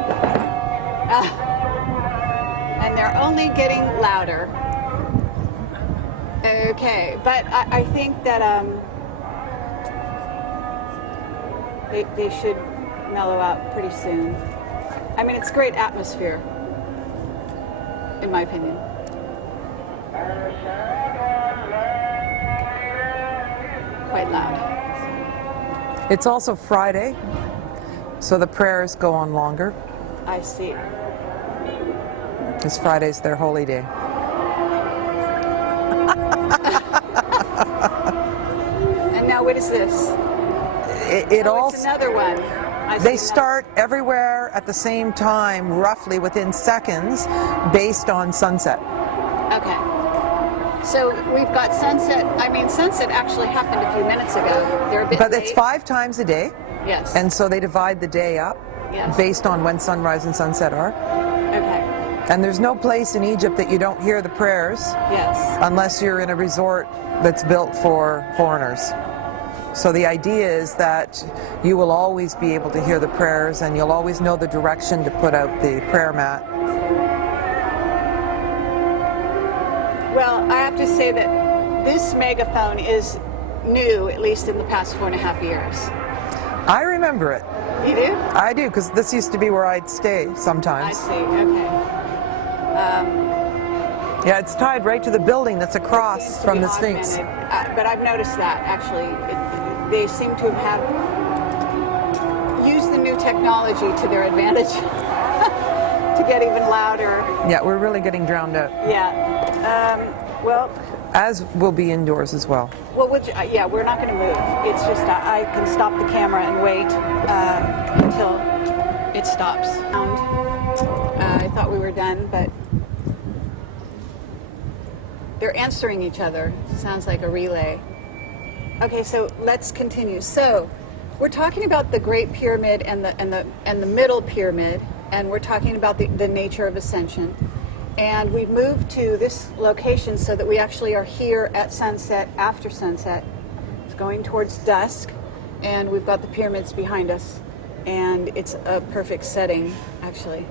And they're only getting louder. Okay, but I think that they should mellow out pretty soon. I mean, it's great atmosphere, in my opinion. Quite loud. It's also Friday, so the prayers go on longer. I see. Because Friday's their holy day. And now what is this? It's another one. They start everywhere at the same time, roughly within seconds, based on sunset. Okay. So we've got sunset. I mean, sunset actually happened a few minutes ago. They're a bit But late. it's 5 times a day. Yes. And so they divide the day up based on when sunrise and sunset are. Okay. And there's no place in Egypt that you don't hear the prayers. Yes. Unless you're in a resort that's built for foreigners. So the idea is that you will always be able to hear the prayers, and you'll always know the direction to put out the prayer mat. Well, I have to say that this megaphone is new, at least in the past 4.5 years. I remember it. You do? I do, because this used to be where I'd stay sometimes. I see, okay. Yeah, it's tied right to the building that's across from the Sphinx. But I've noticed that, actually. They seem to have used the new technology to their advantage to get even louder. Yeah, we're really getting drowned out. Yeah. Well... As will be indoors as well. Well, yeah, we're not going to move. It's just I can stop the camera and wait until it stops. I thought we were done, but they're answering each other. Sounds like a relay. Okay, so let's continue. So we're talking about the Great Pyramid and the Middle Pyramid, and we're talking about the nature of ascension. And we've moved to this location so that we actually are here at sunset, after sunset. It's going towards dusk, and we've got the pyramids behind us. And it's a perfect setting, actually,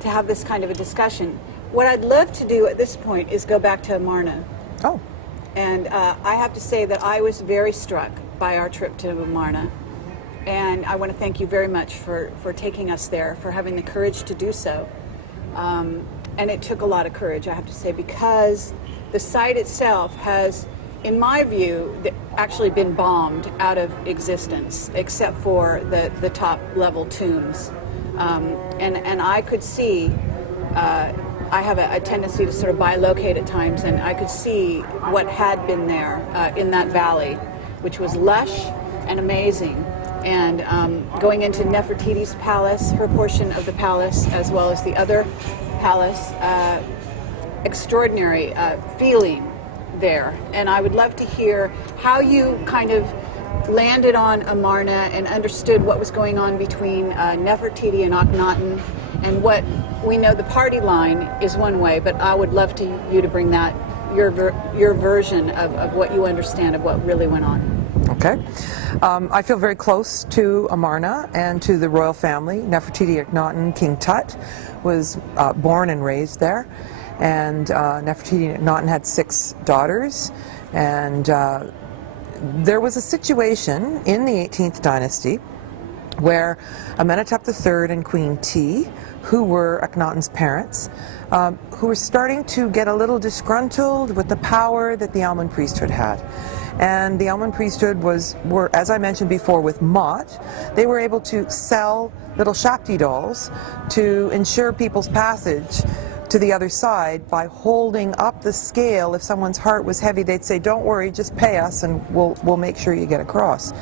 to have this kind of a discussion. What I'd love to do at this point is go back to Amarna. Oh. And I have to say that I was very struck by our trip to Amarna. And I want to thank you very much for taking us there, for having the courage to do so. And it took a lot of courage, I have to say, because the site itself has, in my view, actually been bombed out of existence, except for the top level tombs. And I could see, I have a tendency to sort of bilocate at times, and I could see what had been there in that valley, which was lush and amazing. And going into Nefertiti's palace, her portion of the palace, as well as the other palace, extraordinary feeling there. And I would love to hear how you kind of landed on Amarna and understood what was going on between Nefertiti and Akhenaten, and what we know the party line is one way, but I would love you to bring that, your version of what you understand of what really went on. Okay. I feel very close to Amarna and to the royal family. Nefertiti Akhenaten, King Tut, was born and raised there. And Nefertiti Akhenaten had 6 daughters. And there was a situation in the 18th dynasty where Amenhotep III and Queen T, who were Akhenaten's parents, who were starting to get a little disgruntled with the power that the Almond priesthood had. And the Almond priesthood were, as I mentioned before, with Mott, they were able to sell little Shakti dolls to ensure people's passage to the other side by holding up the scale. If someone's heart was heavy, they'd say, "Don't worry, just pay us and we'll make sure you get across."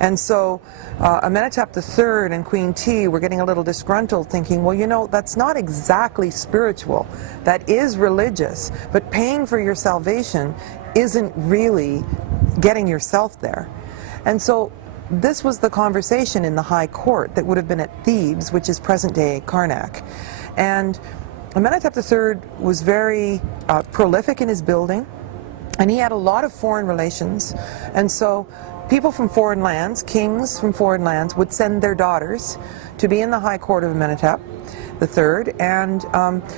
And so Amenhotep III and Queen T were getting a little disgruntled, thinking, well, you know, that's not exactly spiritual. That is religious, but paying for your salvation isn't really getting yourself there. And so this was the conversation in the high court that would have been at Thebes, which is present-day Karnak. And Amenhotep III was very prolific in his building, and he had a lot of foreign relations. And so people from foreign lands, kings from foreign lands, would send their daughters to be in the high court of Amenhotep III. And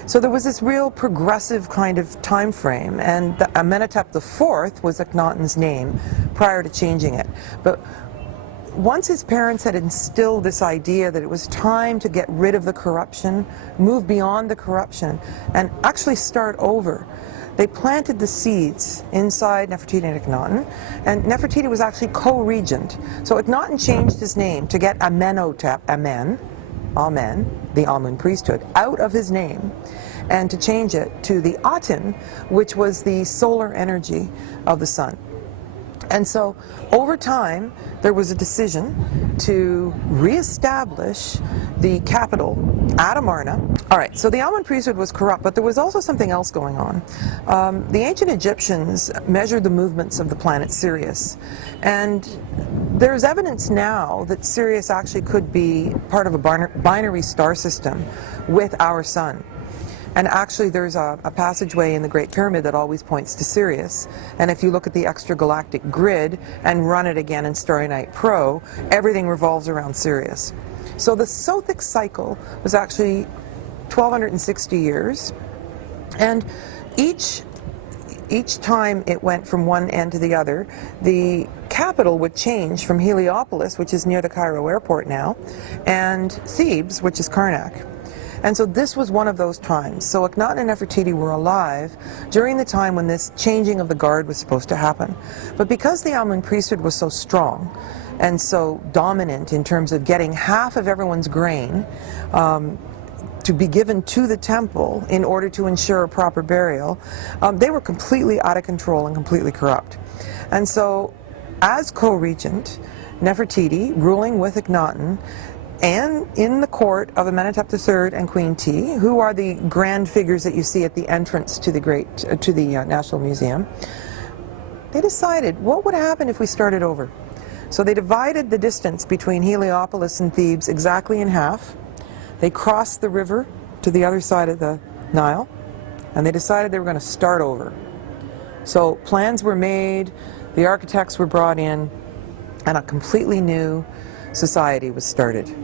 so there was this real progressive kind of time frame. And the Amenhotep IV was Akhenaten's name prior to changing it. But once his parents had instilled this idea that it was time to get rid of the corruption, move beyond the corruption, and actually start over, they planted the seeds inside Nefertiti and Akhenaten, and Nefertiti was actually co-regent. So Akhenaten changed his name to get Amenhotep, Amen, the Amun priesthood, out of his name, and to change it to the Aten, which was the solar energy of the sun. And so, over time, there was a decision to reestablish the capital at Amarna. All right, so the Almond priesthood was corrupt, but there was also something else going on. The ancient Egyptians measured the movements of the planet Sirius, and there's evidence now that Sirius actually could be part of a binary star system with our sun. And actually there's a passageway in the Great Pyramid that always points to Sirius. And if you look at the extragalactic grid and run it again in Starry Night Pro, everything revolves around Sirius. So the Sothic cycle was actually 1260 years. And each time it went from one end to the other, the capital would change from Heliopolis, which is near the Cairo airport now, and Thebes, which is Karnak. And so this was one of those times. So Akhenaten and Nefertiti were alive during the time when this changing of the guard was supposed to happen. But because the Almond priesthood was so strong and so dominant in terms of getting half of everyone's grain to be given to the temple in order to ensure a proper burial, they were completely out of control and completely corrupt. And so as co-regent, Nefertiti, ruling with Akhenaten, and in the court of Amenhotep III and Queen T, who are the grand figures that you see at the entrance to the National Museum, they decided, what would happen if we started over? So they divided the distance between Heliopolis and Thebes exactly in half. They crossed the river to the other side of the Nile, and they decided they were going to start over. So plans were made, the architects were brought in, and a completely new society was started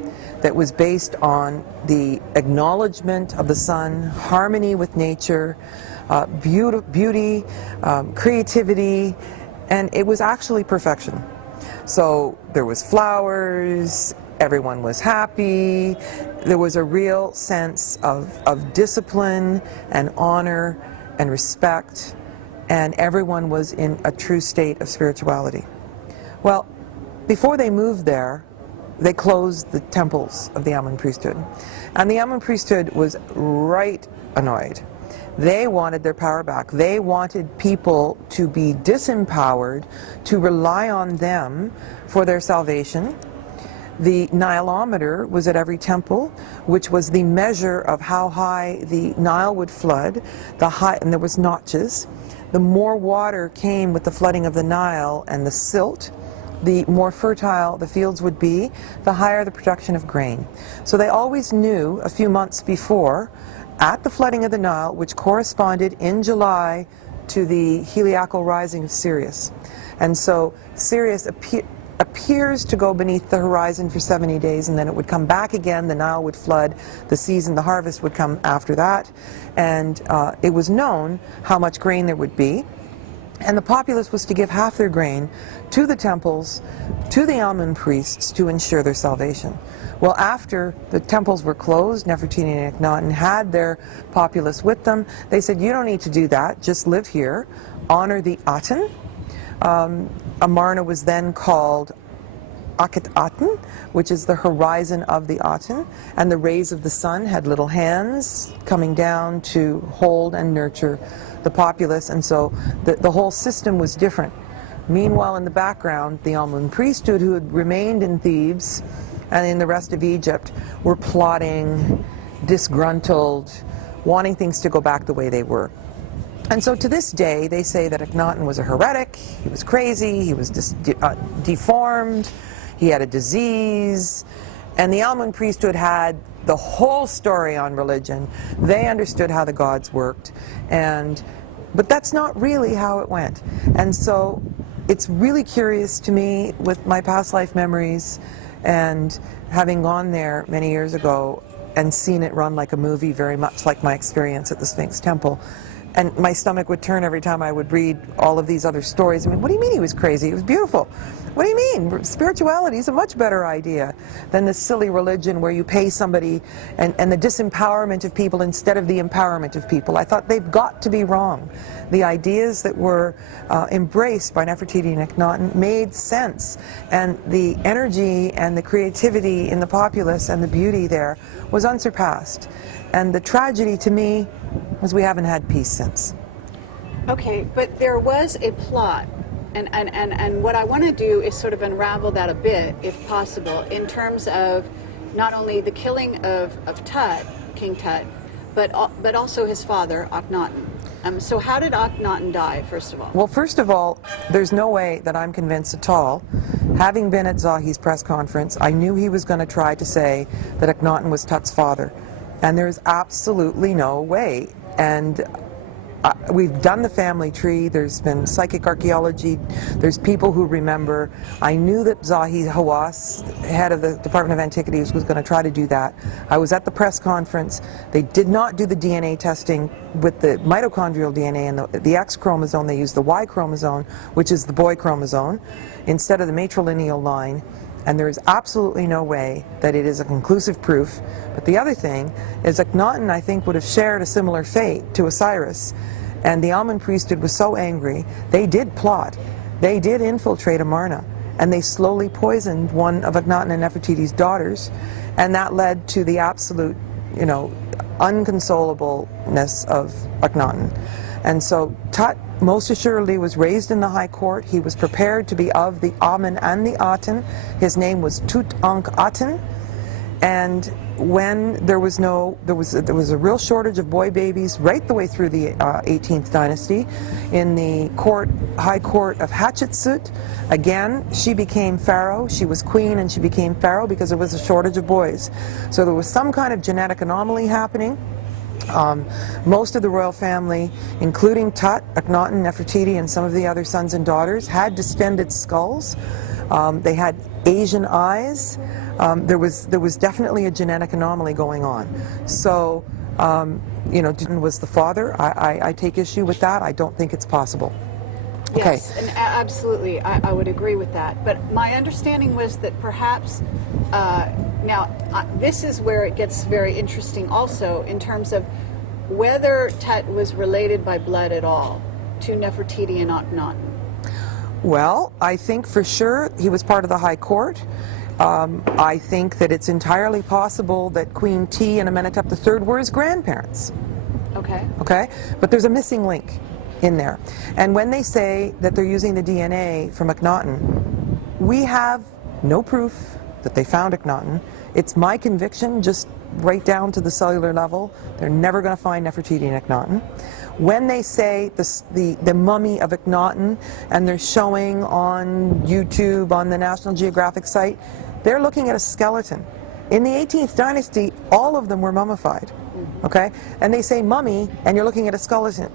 that was based on the acknowledgement of the sun, harmony with nature, beauty, creativity, and it was actually perfection. So there was flowers, everyone was happy, there was a real sense of discipline and honor and respect, and everyone was in a true state of spirituality. Well, before they moved there, they closed the temples of the Amun priesthood. And the Amun priesthood was right annoyed. They wanted their power back. They wanted people to be disempowered, to rely on them for their salvation. The Nilometer was at every temple, which was the measure of how high the Nile would flood, and there was notches. The more water came with the flooding of the Nile and the silt, the more fertile the fields would be, the higher the production of grain. So they always knew a few months before, at the flooding of the Nile, which corresponded in July to the heliacal rising of Sirius. And so Sirius appears to go beneath the horizon for 70 days, and then it would come back again, the Nile would flood, the season, the harvest would come after that, and it was known how much grain there would be. And the populace was to give half their grain to the temples, to the Amun priests, to ensure their salvation. Well, after the temples were closed, Nefertiti and Akhenaten had their populace with them. They said, you don't need to do that, just live here, honor the Aten. Amarna was then called Akhet Aten, which is the horizon of the Aten, and the rays of the sun had little hands coming down to hold and nurture the populace, and so the whole system was different. Meanwhile, in the background, the Amun priesthood, who had remained in Thebes and in the rest of Egypt, were plotting, disgruntled, wanting things to go back the way they were. And so to this day, they say that Akhenaten was a heretic, he was crazy, he was deformed, he had a disease, and the Amun priesthood had the whole story on religion. They understood how the gods worked, but that's not really how it went. And so it's really curious to me, with my past life memories and having gone there many years ago and seen it run like a movie, very much like my experience at the Sphinx Temple. And my stomach would turn every time I would read all of these other stories. I mean, what do you mean he was crazy? It was beautiful. What do you mean? Spirituality is a much better idea than this silly religion where you pay somebody and the disempowerment of people instead of the empowerment of people. I thought they've got to be wrong. The ideas that were embraced by Nefertiti and Akhenaten made sense. And the energy and the creativity in the populace and the beauty there was unsurpassed. And the tragedy to me was we haven't had peace since. Okay, but there was a plot, and what I want to do is sort of unravel that a bit, if possible, in terms of not only the killing of Tut, King Tut, but also his father, Akhenaten. So how did Akhenaten die, first of all? Well, first of all, there's no way that I'm convinced at all. Having been at Zahi's press conference, I knew he was going to try to say that Akhenaten was Tut's father. And there's absolutely no way. And we've done the family tree, there's been psychic archaeology, there's people who remember. I knew that Zahi Hawass, head of the Department of Antiquities, was going to try to do that. I was at the press conference. They did not do the DNA testing with the mitochondrial DNA and the X chromosome. They used the Y chromosome, which is the boy chromosome, instead of the matrilineal line. And there is absolutely no way that it is a conclusive proof. But the other thing is Akhenaten, I think, would have shared a similar fate to Osiris. And the Amun priesthood was so angry, they did plot. They did infiltrate Amarna. And they slowly poisoned one of Akhenaten and Nefertiti's daughters. And that led to the absolute, unconsolableness of Akhenaten. And so Tut most assuredly was raised in the high court. He was prepared to be of the Amun and the Aten. His name was Tutankhaten. And when there was a real shortage of boy babies right the way through the 18th dynasty. In the High Court of Hatshepsut, again, she became pharaoh. She was queen and she became pharaoh because there was a shortage of boys. So there was some kind of genetic anomaly happening. Most of the royal family, including Tut, Akhenaten, Nefertiti, and some of the other sons and daughters, had distended skulls. They had Asian eyes. There was definitely a genetic anomaly going on. So, you know, was the father. I take issue with that. I don't think it's possible. Okay. Yes, and absolutely, I would agree with that. But my understanding was that perhaps, this is where it gets very interesting also in terms of whether Tut was related by blood at all to Nefertiti and Akhenaten. Well, I think for sure he was part of the High Court. I think that it's entirely possible that Queen T and Amenhotep III were his grandparents. Okay. Okay? But there's a missing link in there. And when they say that they're using the DNA from Akhenaten, we have no proof that they found Akhenaten. It's my conviction, just right down to the cellular level, they're never going to find Nefertiti and Akhenaten. When they say the mummy of Akhenaten, and they're showing on YouTube, on the National Geographic site, they're looking at a skeleton. In the 18th dynasty, all of them were mummified. Okay? And they say mummy, and you're looking at a skeleton,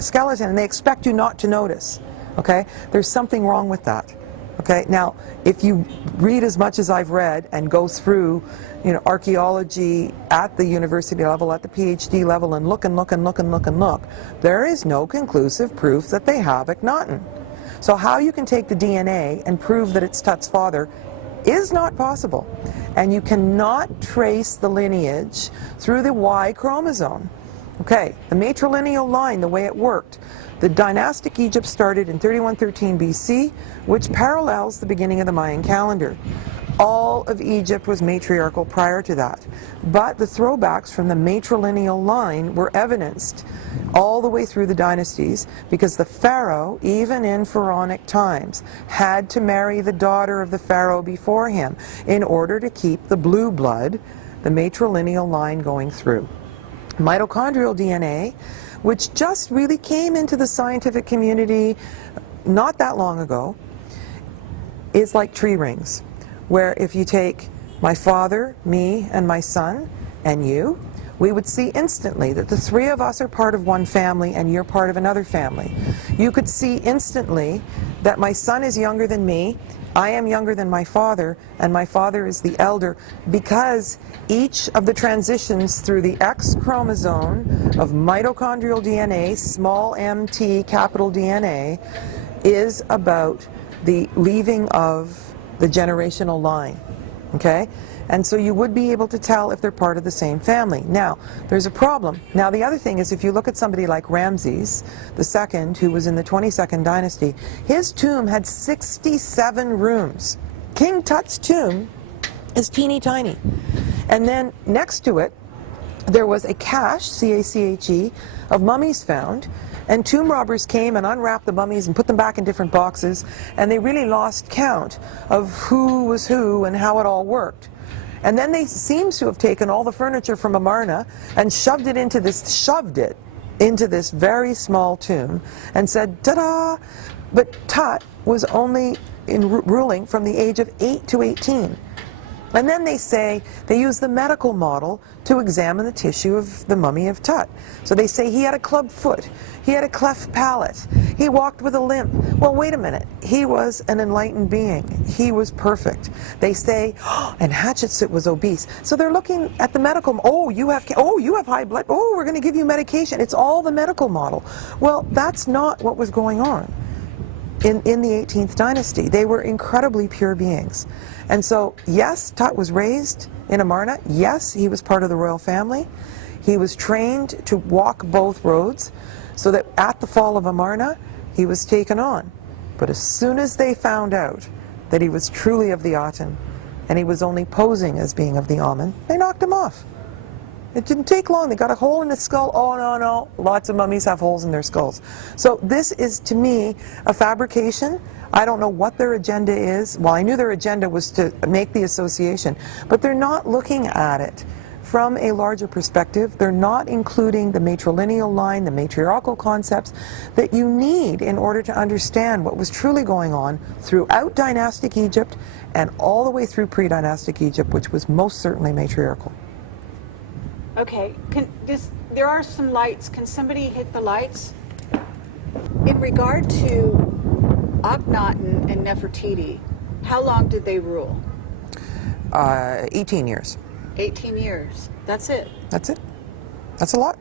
and they expect you not to notice. Okay? There's something wrong with that. Okay? Now, if you read as much as I've read and go through, you know, archaeology at the university level, at the PhD level, and look and look and look and look and look, there is no conclusive proof that they have Akhenaten. So how you can take the DNA and prove that it's Tut's father is not possible. And you cannot trace the lineage through the Y chromosome. Okay, the matrilineal line, the way it worked. The dynastic Egypt started in 3113 BC, which parallels the beginning of the Mayan calendar. All of Egypt was matriarchal prior to that. But the throwbacks from the matrilineal line were evidenced all the way through the dynasties, because the pharaoh, even in pharaonic times, had to marry the daughter of the pharaoh before him in order to keep the blue blood, the matrilineal line, going through. Mitochondrial DNA, which just really came into the scientific community not that long ago, is like tree rings, where if you take my father, me, and my son, and you, we would see instantly that the three of us are part of one family and you're part of another family. You could see instantly that my son is younger than me, I am younger than my father, and my father is the elder, because each of the transitions through the X chromosome of mitochondrial DNA, small mt, capital DNA, is about the leaving of the generational line. Okay? And so you would be able to tell if they're part of the same family. Now, there's a problem. Now, the other thing is, if you look at somebody like Ramses II, who was in the 22nd dynasty, his tomb had 67 rooms. King Tut's tomb is teeny tiny. And then next to it, there was a cache, C-A-C-H-E, of mummies found, and tomb robbers came and unwrapped the mummies and put them back in different boxes, and they really lost count of who was who and how it all worked. And then they seem to have taken all the furniture from Amarna and shoved it into this very small tomb and said, ta-da! But Tut was only ruling from the age of 8 to 18. And then they say they use the medical model to examine the tissue of the mummy of Tut. So they say he had a club foot, he had a cleft palate, he walked with a limp. Well, wait a minute, he was an enlightened being. He was perfect. They say, oh, and Hatshepsut was obese. So they're looking at the medical, oh, you have high blood, oh, we're going to give you medication. It's all the medical model. Well, that's not what was going on in the 18th dynasty. They were incredibly pure beings. And so, yes, Tut was raised in Amarna. Yes, he was part of the royal family. He was trained to walk both roads, so that at the fall of Amarna, he was taken on. But as soon as they found out that he was truly of the Aten, and he was only posing as being of the Amen, they knocked him off. It didn't take long. They got a hole in the skull. Oh, no, no. Lots of mummies have holes in their skulls. So this is, to me, a fabrication. I don't know what their agenda is. Well, I knew their agenda was to make the association, but they're not looking at it from a larger perspective. They're not including the matrilineal line, the matriarchal concepts that you need in order to understand what was truly going on throughout dynastic Egypt and all the way through pre-dynastic Egypt, which was most certainly matriarchal. Okay, there are some lights. Can somebody hit the lights? In regard to Akhenaten and Nefertiti, how long did they rule? 18 years. 18 years. That's it? That's it. That's a lot.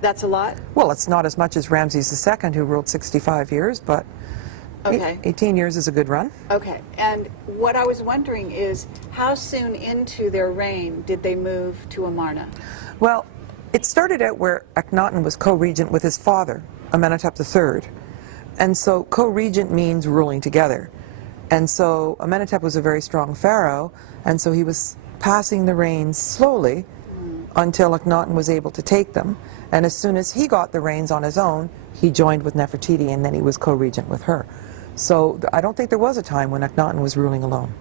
That's a lot? Well, it's not as much as Ramses II, who ruled 65 years, but okay. 18 years is a good run. Okay, and what I was wondering is, how soon into their reign did they move to Amarna? Well, it started out where Akhenaten was co-regent with his father, Amenhotep III. And so co-regent means ruling together. And so Amenhotep was a very strong pharaoh, and so he was passing the reins slowly until Akhenaten was able to take them. And as soon as he got the reins on his own, he joined with Nefertiti, and then he was co-regent with her. So I don't think there was a time when Akhenaten was ruling alone.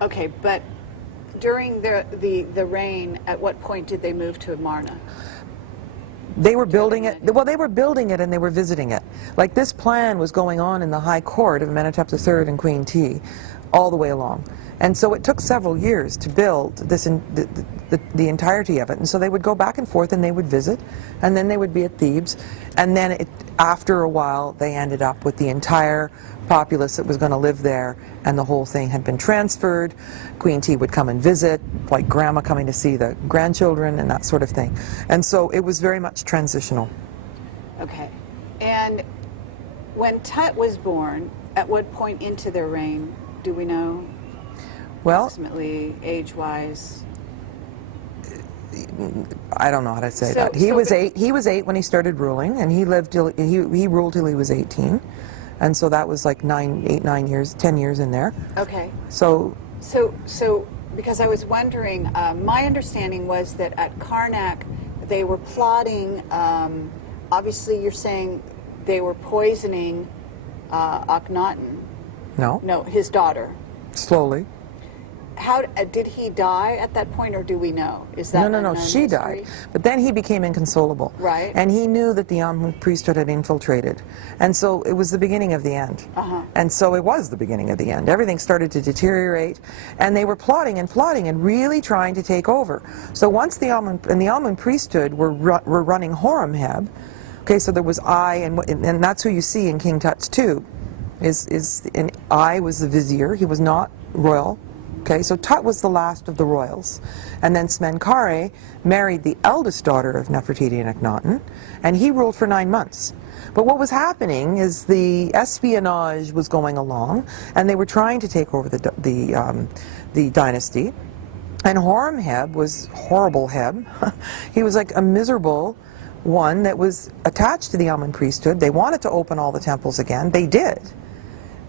Okay, but during the reign, at what point did they move to Amarna? They were building it. Well, they were building it and they were visiting it. Like, this plan was going on in the high court of Amenhotep III and Queen T all the way along. And so it took several years to build this the entirety of it. And so they would go back and forth and they would visit, and then they would be at Thebes. And then after a while, they ended up with the entire populace that was going to live there, and the whole thing had been transferred. Queen T would come and visit, like grandma coming to see the grandchildren and that sort of thing. And so it was very much transitional. Okay. And when Tut was born, at what point into their reign do we know? Well, approximately age-wise. I don't know how to say that. He was 8. He was 8 when he started ruling, and he lived till he ruled till he was 18, and so that was like 9 years, 10 years in there. Okay. So because I was wondering, my understanding was that at Karnak they were plotting. Obviously, you're saying they were poisoning Akhenaten. No, his daughter. Slowly. How did he die at that point, or do we know? Is that no? She died, but then he became inconsolable. Right. And he knew that the Amun priesthood had infiltrated, and so it was the beginning of the end. And so it was the beginning of the end. Everything started to deteriorate, and they were plotting and really trying to take over. So once the Amun priesthood were running Horemheb, okay, so there was and that's who you see in King Tut's tomb. And I was the vizier. He was not royal. Okay, so Tut was the last of the royals. And then Smenkhare married the eldest daughter of Nefertiti and Akhenaten, and he ruled for 9 months. But what was happening is the espionage was going along, and they were trying to take over the dynasty. And Horemheb was horrible Heb. He was like a miserable one that was attached to the Amun priesthood. They wanted to open all the temples again. They did.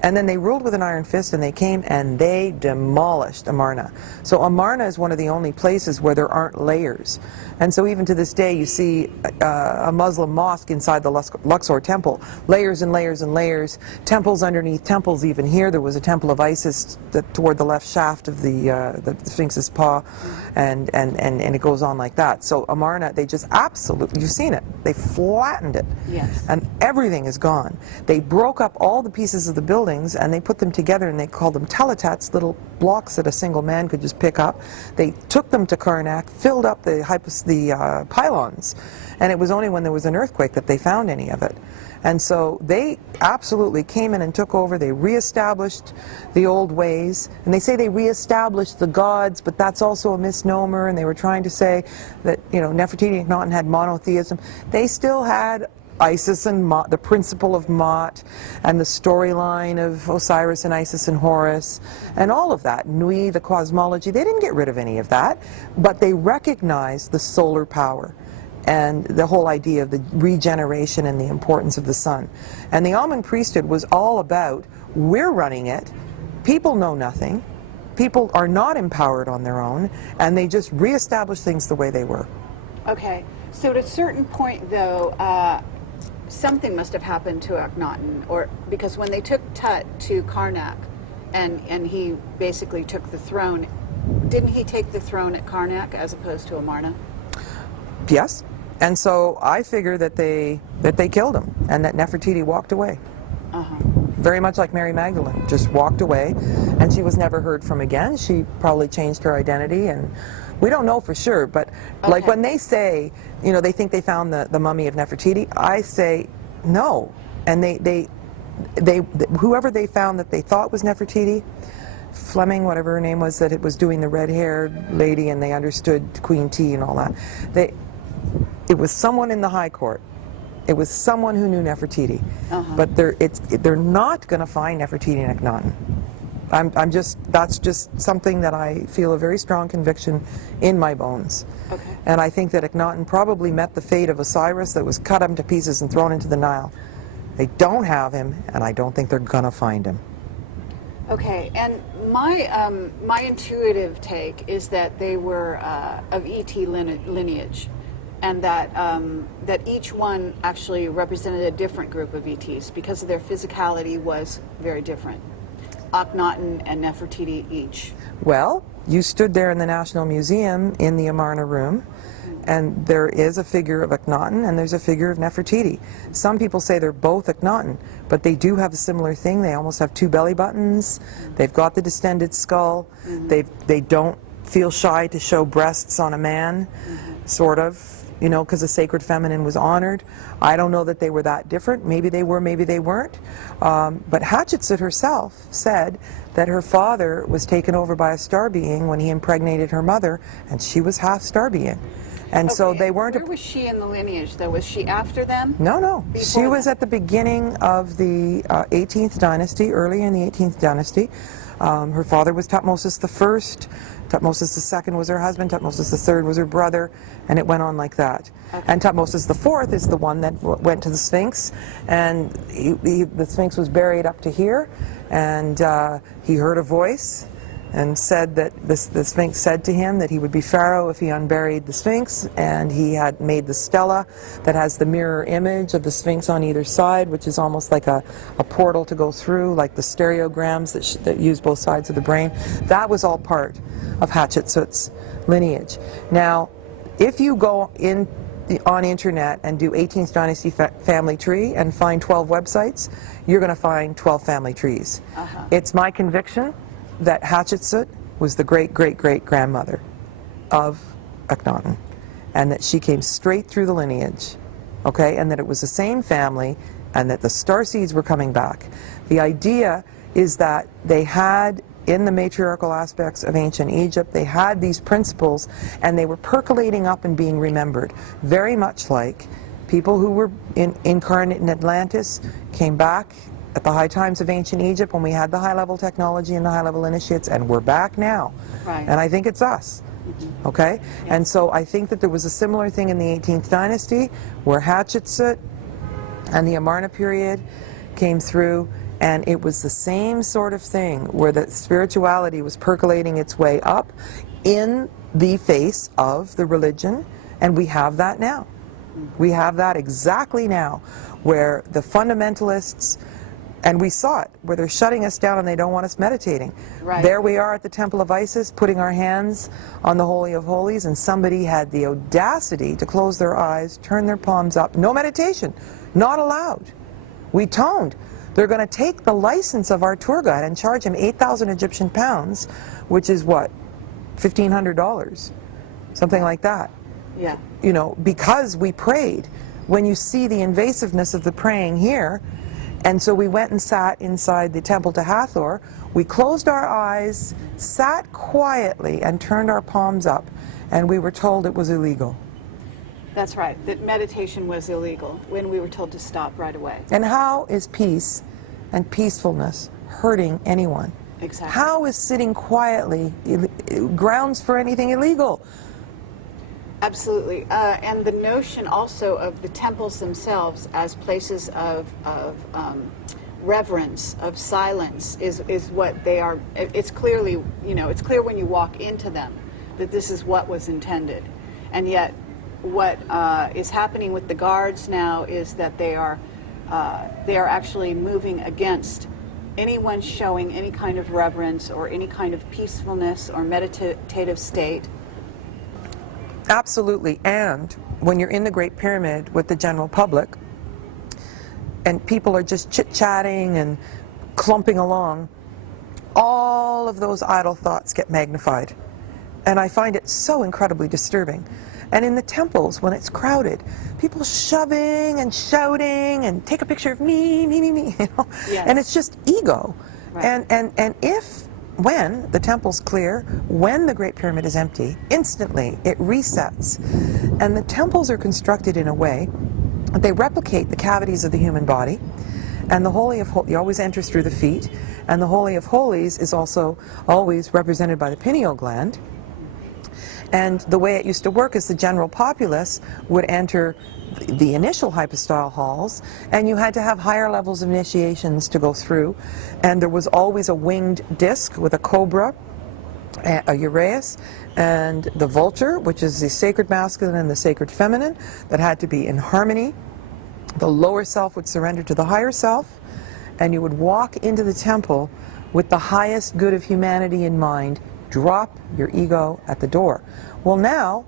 And then they ruled with an iron fist, and they came and they demolished Amarna. So Amarna is one of the only places where there aren't layers. And so even to this day, you see a Muslim mosque inside the Luxor temple. Layers and layers and layers. Temples underneath temples even here. There was a temple of Isis toward the left shaft of the Sphinx's paw. And it goes on like that. So Amarna, they just absolutely, you've seen it. They flattened it. Yes. And everything is gone. They broke up all the pieces of the building, and they put them together, and they called them teletats, little blocks that a single man could just pick up. They took them to Karnak, filled up the pylons, and it was only when there was an earthquake that they found any of it. And so they absolutely came in and took over. They reestablished the old ways, and they say they reestablished the gods, but that's also a misnomer, and they were trying to say that, you know, Nefertiti and Akhenaten had monotheism. They still had Isis and Mot, the principle of Mot, and the storyline of Osiris and Isis and Horus, and all of that. Nui, the cosmology, they didn't get rid of any of that, but they recognized the solar power and the whole idea of the regeneration and the importance of the sun. And the Amun priesthood was all about, we're running it, people know nothing, people are not empowered on their own, and they just reestablish things the way they were. Okay, so at a certain point, though, something must have happened to Akhenaten, or because when they took Tut to Karnak, and he basically took the throne, didn't he take the throne at Karnak as opposed to Amarna? Yes, and so I figure that they killed him, and that Nefertiti walked away. Very much like Mary Magdalene, just walked away, and she was never heard from again. She probably changed her identity, and we don't know for sure, but like when they say, you know, they think they found the mummy of Nefertiti, I say no. And they whoever they found that they thought was Nefertiti, Fleming, whatever her name was, that it was doing the red-haired lady, and they understood Queen T and all that. It was someone in the High Court. It was someone who knew Nefertiti. But they're not going to find Nefertiti and Akhenaten. That's just something that I feel a very strong conviction in my bones. Okay. And I think that Akhenaten probably met the fate of Osiris, that was cut up to pieces and thrown into the Nile. They don't have him, and I don't think they're going to find him. Okay, and my intuitive take is that they were of ET lineage, and that each one actually represented a different group of ETs because of their physicality was very different. Akhenaten and Nefertiti each. Well, you stood there in the National Museum in the Amarna room, and there is a figure of Akhenaten and there's a figure of Nefertiti. Some people say they're both Akhenaten, but they do have a similar thing. They almost have two belly buttons. They've got the distended skull. They don't feel shy to show breasts on a man, sort of, you know, because the sacred feminine was honored. I don't know that they were that different. Maybe they were, maybe they weren't. But Hatshepsut herself said that her father was taken over by a star being when he impregnated her mother, and she was half star being. And so they weren't... Where was she in the lineage, though? Was she after them? No, no. She Before was them? at the beginning of the 18th dynasty, early in the 18th dynasty. Her father was Tutmosis I. Tutmosis II was her husband. Tutmosis III was her brother, and it went on like that. Okay. And Tutmosis IV is the one that went to the Sphinx, and the Sphinx was buried up to here, and he heard a voice and said that the Sphinx said to him that he would be Pharaoh if he unburied the Sphinx, and he had made the stela that has the mirror image of the Sphinx on either side, which is almost like a portal to go through, like the stereograms that use both sides of the brain. That was all part of Hatshepsut's lineage. Now, if you go on internet and do 18th dynasty family tree and find 12 websites, you're going to find 12 family trees. It's my conviction that Hatshepsut was the great-great-great-grandmother of Akhenaten, and that she came straight through the lineage, okay, and that it was the same family, and that the starseeds were coming back. The idea is that they had, in the matriarchal aspects of ancient Egypt, they had these principles, and they were percolating up and being remembered, very much like people who were incarnate in Atlantis came back at the high times of ancient Egypt when we had the high-level technology and the high-level initiates, and we're back now. Right. And I think it's us. Okay? Yeah. And so I think that there was a similar thing in the 18th dynasty where Hatshepsut and the Amarna period came through, and it was the same sort of thing where the spirituality was percolating its way up in the face of the religion, and we have that now. We have that exactly now, where the fundamentalists, and we saw it, where they're shutting us down and they don't want us meditating. Right. There we are at the Temple of Isis, putting our hands on the Holy of Holies, and somebody had the audacity to close their eyes, turn their palms up. No meditation. Not allowed. We toned. They're going to take the license of our tour guide and charge him 8,000 Egyptian pounds, which is what? $1,500. Something like that. Yeah. You know, because we prayed. When you see the invasiveness of the praying here, and so we went and sat inside the temple to Hathor. We closed our eyes, sat quietly, and turned our palms up, and we were told it was illegal. That's right, that meditation was illegal when we were told to stop right away. And how is peace and peacefulness hurting anyone? Exactly. How is sitting quietly grounds for anything illegal? Absolutely, and the notion also of the temples themselves as places of reverence, of silence is what they are. It's clearly, it's clear when you walk into them that this is what was intended. And yet what is happening with the guards now is that they are actually moving against anyone showing any kind of reverence or any kind of peacefulness or meditative state. Absolutely. And when you're in the Great Pyramid with the general public and people are just chit-chatting and clumping along, all of those idle thoughts get magnified. And I find it so incredibly disturbing. And in the temples, when it's crowded, people shoving and shouting and take a picture of me, Yes. And it's just ego. Right. And when the temple's clear, when the Great Pyramid is empty, instantly it resets. And the temples are constructed in a way that they replicate the cavities of the human body. And the Holy of Holies always enters through the feet. And the Holy of Holies is also always represented by the pineal gland. And the way it used to work is the general populace would enter the initial hypostyle halls, and you had to have higher levels of initiations to go through. And there was always a winged disc with a cobra, a uraeus, and the vulture, which is the sacred masculine and the sacred feminine, that had to be in harmony. The lower self would surrender to the higher self, and you would walk into the temple with the highest good of humanity in mind. Drop your ego at the door. Well, now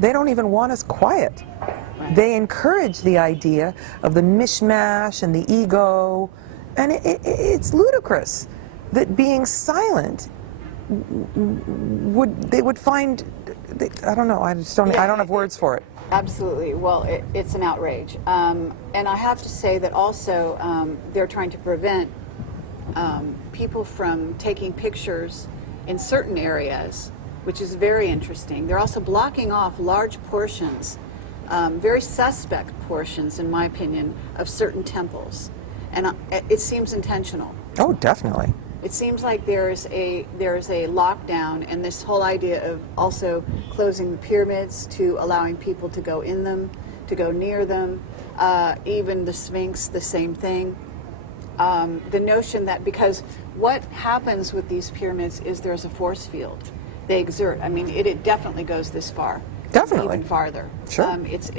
they don't even want us quiet. Right. They encourage the idea of the mishmash and the ego, and it's ludicrous that being silent they would find. I don't know. I don't have words for it. Absolutely. Well, it's an outrage. And I have to say that also they're trying to prevent people from taking pictures in certain areas, which is very interesting. They're also blocking off large portions, very suspect portions, in my opinion, of certain temples. And it seems intentional. Oh, definitely. It seems like there's a lockdown, and this whole idea of also closing the pyramids to allowing people to go in them, to go near them, even the Sphinx, the same thing. The notion that because what happens with these pyramids is there's a force field. They exert. I mean, it definitely goes this far. Definitely. Even farther. Sure. It's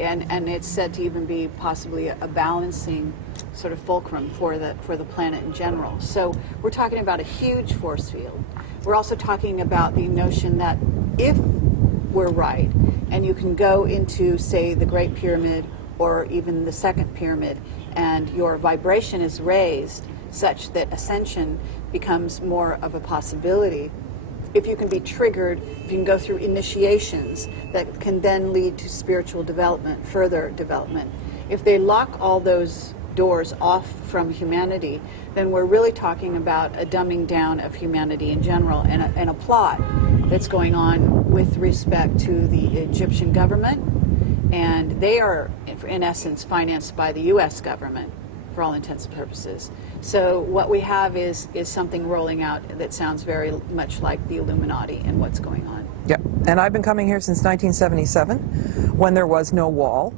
said to even be possibly a balancing sort of fulcrum for the planet in general. So we're talking about a huge force field. We're also talking about the notion that if we're right, and you can go into, say, the Great Pyramid or even the Second Pyramid, and your vibration is raised such that ascension becomes more of a possibility. If you can be triggered, if you can go through initiations that can then lead to spiritual development, further development. If they lock all those doors off from humanity, then we're really talking about a dumbing down of humanity in general, and a plot that's going on with respect to the Egyptian government. And they are, in essence, financed by the U.S. government for all intents and purposes. So what we have is something rolling out that sounds very much like the Illuminati and what's going on. Yep. And I've been coming here since 1977, when there was no wall,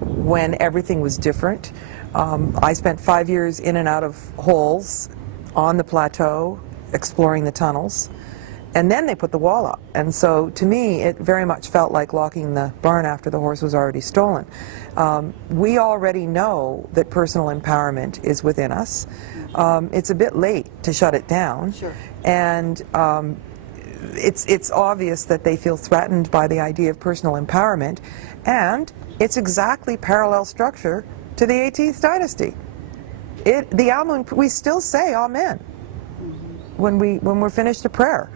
when everything was different. I spent 5 years in and out of holes on the plateau, exploring the tunnels. And then they put the wall up. And so to me, it very much felt like locking the barn after the horse was already stolen. We already know that personal empowerment is within us. It's a bit late to shut it down. Sure. And it's obvious that they feel threatened by the idea of personal empowerment. And it's exactly parallel structure to the 18th dynasty. The Amun, we still say Amen when we're finished a prayer.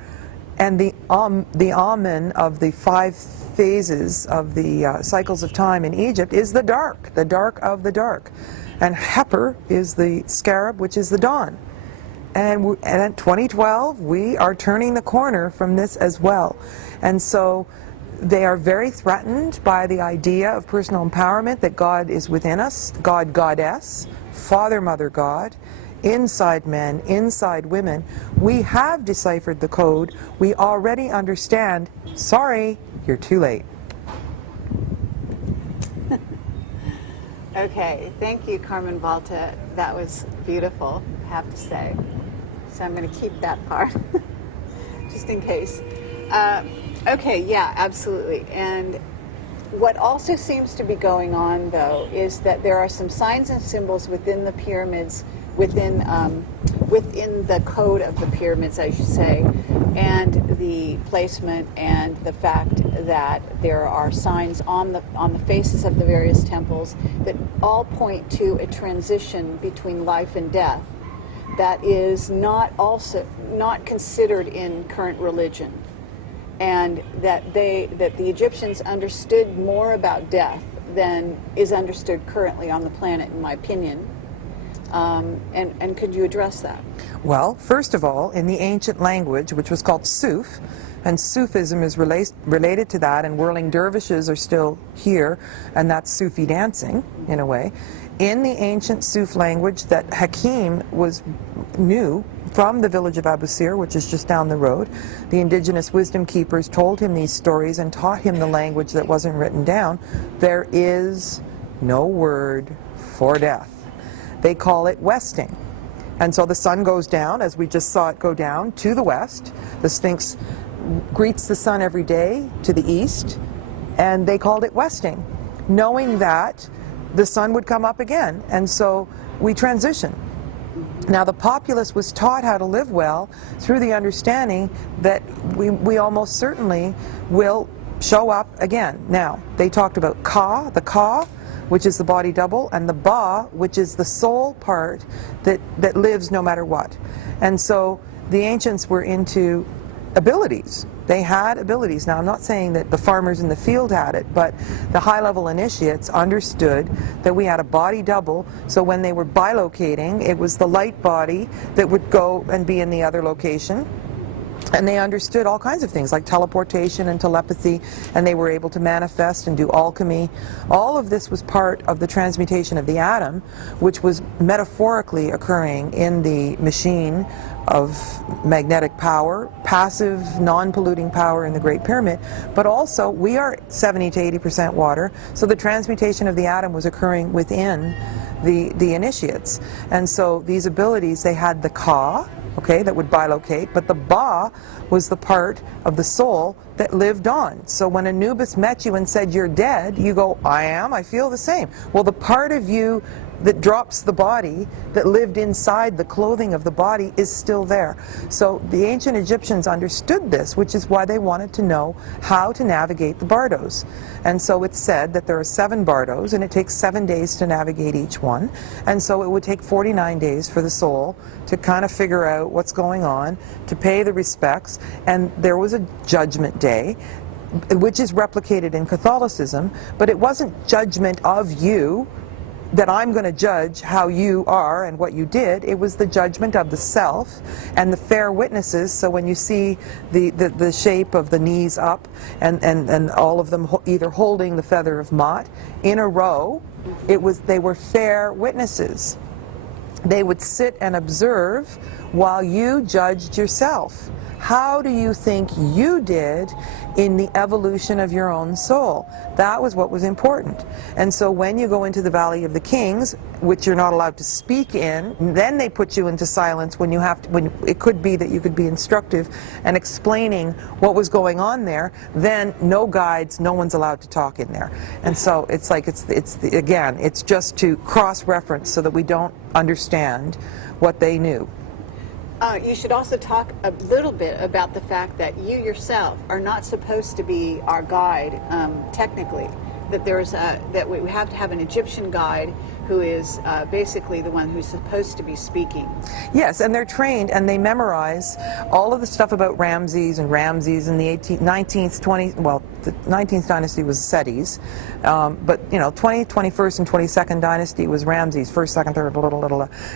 And the Amen of the 5 phases of the cycles of time in Egypt is the dark of the dark. And Heper is the scarab, which is the dawn. And in 2012, we are turning the corner from this as well. And so they are very threatened by the idea of personal empowerment, that God is within us, God, Goddess, Father, Mother, God, inside men, inside women. We have deciphered the code. We already understand. Sorry, you're too late. Okay, thank you, Carmen Volta. That was beautiful. have to say. So I'm going to keep that part, just in case. Okay, yeah, absolutely. And what also seems to be going on, though, is that there are some signs and symbols within the pyramids, within the code of the pyramids, I should say, and the placement and the fact that there are signs on the faces of the various temples that all point to a transition between life and death that is not considered in current religion, and that the Egyptians understood more about death than is understood currently on the planet, in my opinion. And could you address that? Well, first of all, in the ancient language, which was called Suf, and Sufism is related to that, and whirling dervishes are still here, and that's Sufi dancing, in a way. In the ancient Suf language that Hakim knew from the village of Abu Sir, which is just down the road, the indigenous wisdom keepers told him these stories and taught him the language that wasn't written down. There is no word for death. They call it westing. And so the sun goes down, as we just saw it go down, to the west. The Sphinx greets the sun every day to the east, and they called it westing, knowing that the sun would come up again. And so we transition. Now the populace was taught how to live well through the understanding that we almost certainly will show up again. Now, they talked about Ka, the Ka, which is the body double, and the Ba, which is the soul part that lives no matter what. And so the ancients were into abilities. They had abilities. Now, I'm not saying that the farmers in the field had it, but the high-level initiates understood that we had a body double, so when they were bilocating, it was the light body that would go and be in the other location. And they understood all kinds of things like teleportation and telepathy, and they were able to manifest and do alchemy. All of this was part of the transmutation of the atom, which was metaphorically occurring in the machine of magnetic power, passive, non-polluting power in the Great Pyramid. But also, we are 70 to 80% water, so the transmutation of the atom was occurring within the initiates. And so these abilities, they had the Ka, okay, that would bilocate, but the Ba was the part of the soul that lived on. So when Anubis met you and said you're dead, you go, I am, I feel the same. Well, the part of you that drops the body, that lived inside the clothing of the body, is still there. So the ancient Egyptians understood this, which is why they wanted to know how to navigate the bardos. And so it's said that there are 7 bardos, and it takes 7 days to navigate each one. And so it would take 49 days for the soul to kind of figure out what's going on, to pay the respects. And there was a judgment day, which is replicated in Catholicism, but it wasn't judgment of you, that I'm going to judge how you are and what you did. It was the judgment of the self and the fair witnesses. So when you see the shape of the knees up and all of them either holding the feather of Ma'at in a row, they were fair witnesses. They would sit and observe while you judged yourself. How do you think you did in the evolution of your own soul? That was what was important. And so when you go into the Valley of the Kings, which you're not allowed to speak in, then they put you into silence when it could be that you could be instructive and explaining what was going on there. Then no guides, no one's allowed to talk in there. And so it's like it's just to cross-reference so that we don't understand what they knew. You should also talk a little bit about the fact that you yourself are not supposed to be our guide, technically. That we have to have an Egyptian guide who is basically the one who's supposed to be speaking. Yes, and they're trained and they memorize all of the stuff about Ramses and the 19th dynasty was Seti's, but 20th, 21st, and 22nd dynasty was Ramses, first, second, third,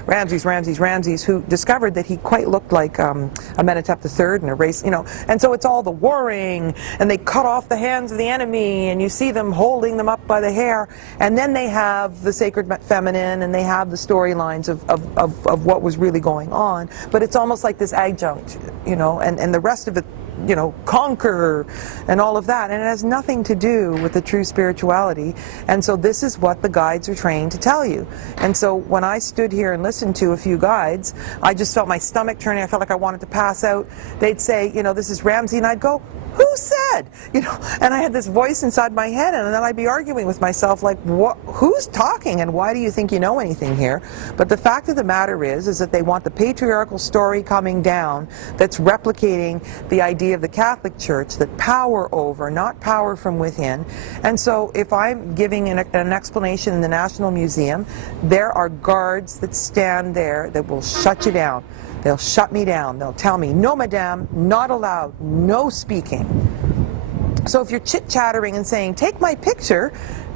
Ramses, who discovered that he quite looked like Amenhotep III in a race, and so it's all the warring, and they cut off the hands of the enemy, and you see them holding them up by the hair, and then they have the sacred feminine, and they have the storylines of what was really going on, but it's almost like this adjunct, and the rest of it conquer and all of that, and it has nothing to do with the true spirituality. And so this is what the guides are trained to tell you. And so when I stood here and listened to a few guides, I just felt my stomach turning. I felt like I wanted to pass out. They'd say, this is Ramsey, and I'd go, who said? And I had this voice inside my head, and then I'd be arguing with myself like, who's talking, and why do you think you know anything here? But the fact of the matter is that they want the patriarchal story coming down that's replicating the idea of the Catholic Church, that power over, not power from within. And so if I'm giving an explanation in the National Museum, there are guards that stand there that will shut you down. They'll shut me down. They'll tell me, no, madame, not allowed, no speaking. So if you're chit-chattering and saying, take my picture,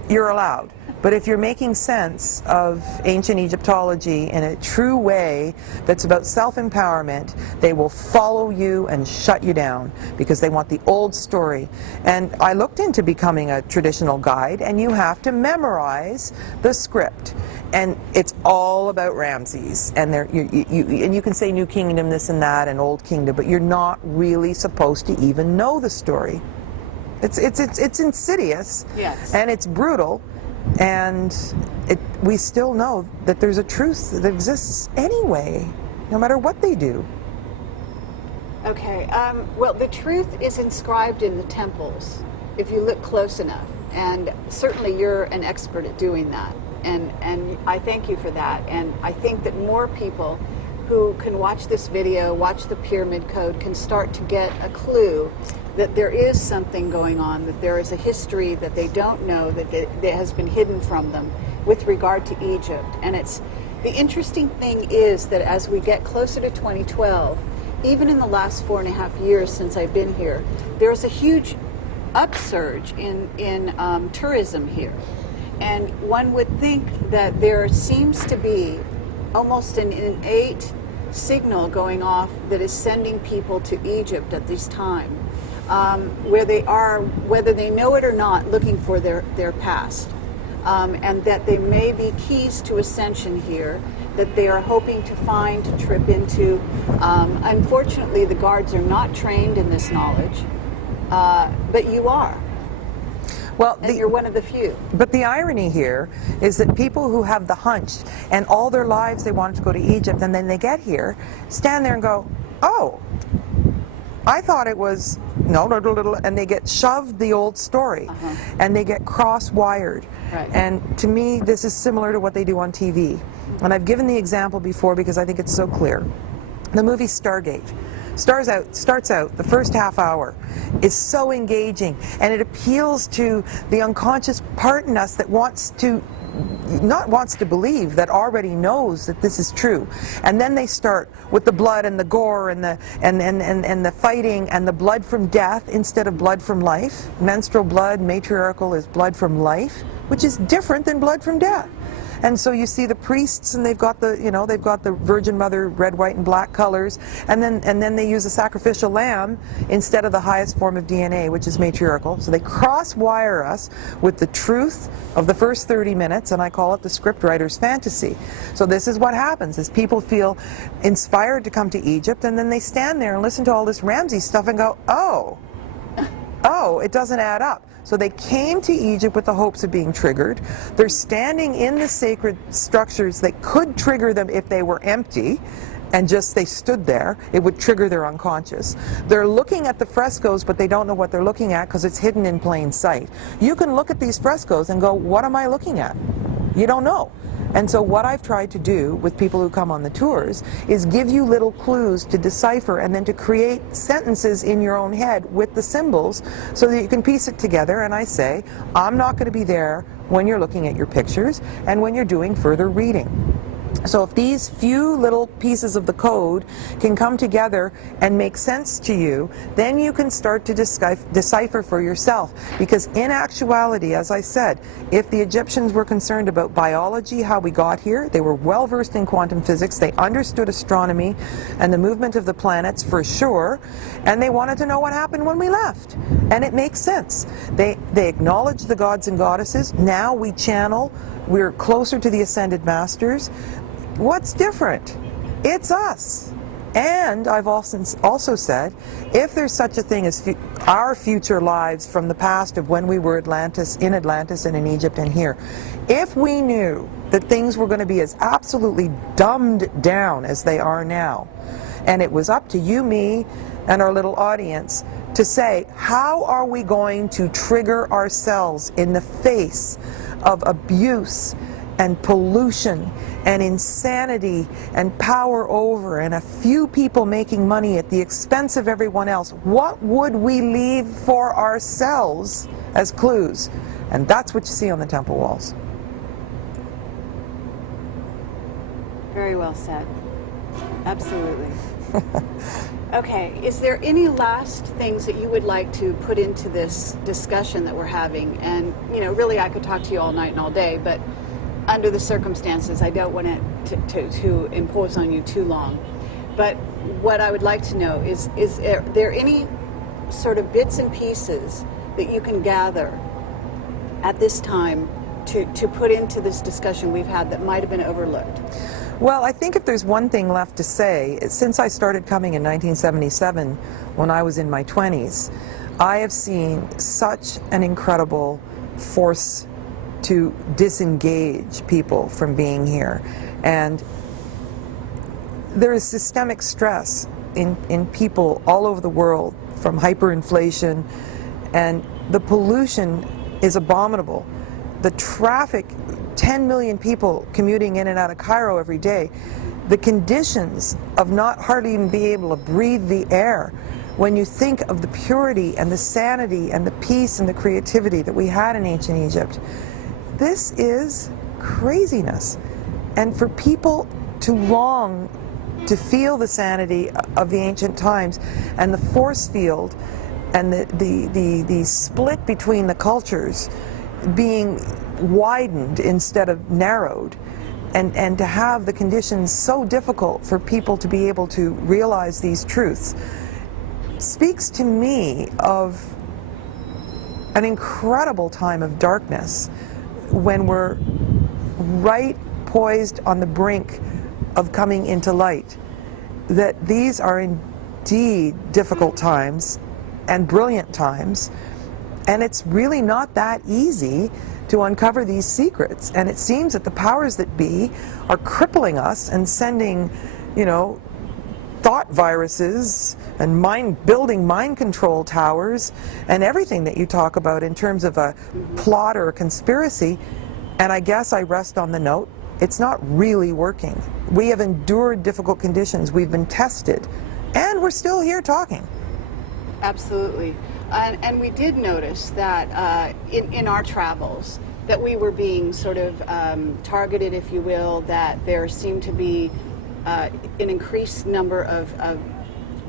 you're allowed. But if you're making sense of ancient Egyptology in a true way that's about self-empowerment, they will follow you and shut you down because they want the old story. And I looked into becoming a traditional guide, and you have to memorize the script. And it's all about Ramses. And you can say New Kingdom, this and that, and Old Kingdom, but you're not really supposed to even know the story. It's insidious, yes, and it's brutal. And we still know that there's a truth that exists anyway, no matter what they do. Okay, well, the truth is inscribed in the temples, if you look close enough. And certainly you're an expert at doing that. And I thank you for that. And I think that more people who can watch this video, watch the Pyramid Code, can start to get a clue that there is something going on, that there is a history that they don't know, that has been hidden from them with regard to Egypt. And the interesting thing is that as we get closer to 2012, even in the last 4.5 years since I've been here, there's a huge upsurge in tourism here. And one would think that there seems to be almost an innate signal going off that is sending people to Egypt at this time. Where they are, whether they know it or not, looking for their past. And that they may be keys to ascension here that they are hoping to find, to trip into. Unfortunately, the guards are not trained in this knowledge, but you are. Well, you're one of the few. But the irony here is that people who have the hunch and all their lives they wanted to go to Egypt, and then they get here, stand there and go, oh, I thought it was and they get shoved the old story, and they get cross-wired. Right. And to me, this is similar to what they do on TV. And I've given the example before because I think it's so clear. The movie Stargate starts out, the first half hour is so engaging, and it appeals to the unconscious part in us that wants to believe, that already knows that this is true. And then they start with the blood and the gore and the fighting and the blood from death instead of blood from life. Menstrual blood, matriarchal, is blood from life, which is different than blood from death. And so you see the priests, and they've got the Virgin Mother red, white, and black colors, and then they use a sacrificial lamb instead of the highest form of DNA, which is matriarchal. So they cross-wire us with the truth of the first 30 minutes, and I call it the scriptwriter's fantasy. So this is what happens: is people feel inspired to come to Egypt, and then they stand there and listen to all this Ramses stuff and go, oh, it doesn't add up. So they came to Egypt with the hopes of being triggered. They're standing in the sacred structures that could trigger them if they were empty, and just they stood there, it would trigger their unconscious. They're looking at the frescoes, but they don't know what they're looking at because it's hidden in plain sight. You can look at these frescoes and go, what am I looking at? You don't know. And so what I've tried to do with people who come on the tours is give you little clues to decipher, and then to create sentences in your own head with the symbols so that you can piece it together. And I say, I'm not going to be there when you're looking at your pictures and when you're doing further reading. So if these few little pieces of the code can come together and make sense to you, then you can start to decipher for yourself. Because in actuality, as I said, if the Egyptians were concerned about biology, how we got here, they were well versed in quantum physics, they understood astronomy and the movement of the planets for sure, and they wanted to know what happened when we left. And it makes sense. They acknowledge the gods and goddesses. Now we channel. We're closer to the ascended masters. What's different? It's us. And I've also said, if there's such a thing as our future lives from the past of when we were in Atlantis and in Egypt and here, if we knew that things were going to be as absolutely dumbed down as they are now, and it was up to you, me, and our little audience to say, how are we going to trigger ourselves in the face of abuse and pollution and insanity and power over and a few people making money at the expense of everyone else? What would we leave for ourselves as clues? And that's what you see on the temple walls. Very well said. Absolutely. Okay, is there any last things that you would like to put into this discussion that we're having? And, you know, really I could talk to you all night and all day, but under the circumstances, I don't want it to impose on you too long. But what I would like to know is there any sort of bits and pieces that you can gather at this time to put into this discussion we've had that might have been overlooked? Well, I think if there's one thing left to say, since I started coming in 1977, when I was in my 20s, I have seen such an incredible force to disengage people from being here. And there is systemic stress in people all over the world from hyperinflation, and the pollution is abominable. The traffic, 10 million people commuting in and out of Cairo every day, the conditions of not hardly even being able to breathe the air. When you think of the purity and the sanity and the peace and the creativity that we had in ancient Egypt, this is craziness. And for people to long to feel the sanity of the ancient times and the force field and the split between the cultures being widened instead of narrowed, and to have the conditions so difficult for people to be able to realize these truths, speaks to me of an incredible time of darkness when we're right poised on the brink of coming into light. That these are indeed difficult times and brilliant times, and it's really not that easy to uncover these secrets. And it seems that the powers that be are crippling us and sending, you know, thought viruses and building mind control towers and everything that you talk about in terms of a plot or a conspiracy. And I guess I rest on the note, it's not really working. We have endured difficult conditions, we've been tested, and we're still here talking. Absolutely. And we did notice that in our travels that we were being sort of targeted, if you will, that there seemed to be an increased number of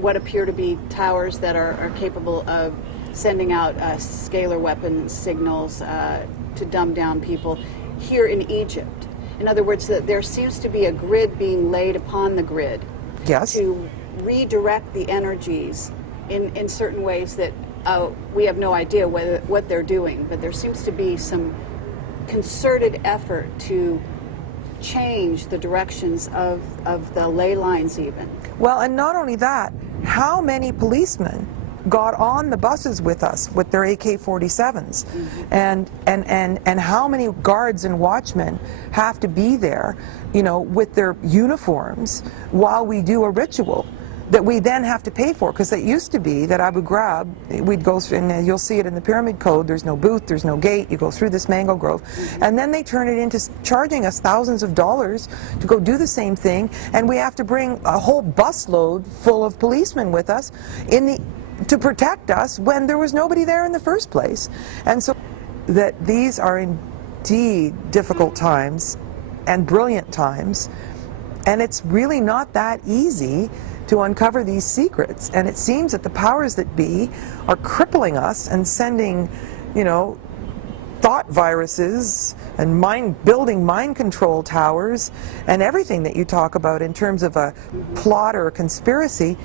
what appear to be towers that are capable of sending out scalar weapon signals to dumb down people here in Egypt. In other words, that there seems to be a grid being laid upon the grid. Yes. To redirect the energies in certain ways that we have no idea what they're doing, but there seems to be some concerted effort to change the directions of the ley lines even. Well, and not only that, how many policemen got on the buses with us with their AK-47s, and how many guards and watchmen have to be there, you know, with their uniforms while we do a ritual that we then have to pay for, because it used to be that Abu Ghraib, we'd go through, and you'll see it in the Pyramid Code, there's no booth, there's no gate, you go through this mango grove, and then they turn it into charging us thousands of dollars to go do the same thing, and we have to bring a whole busload full of policemen with us to protect us when there was nobody there in the first place. And so that these are indeed difficult times and brilliant times, and it's really not that easy to uncover these secrets. And it seems that the powers that be are crippling us and sending, you know, thought viruses and building mind control towers and everything that you talk about in terms of a plot or a conspiracy.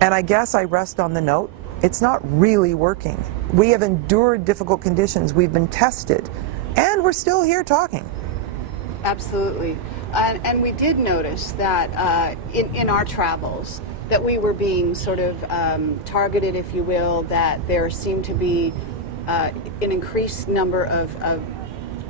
And I guess I rest on the note, it's not really working. We have endured difficult conditions, we've been tested, and we're still here talking. Absolutely. And we did notice that in our travels that we were being sort of targeted, if you will, that there seemed to be an increased number of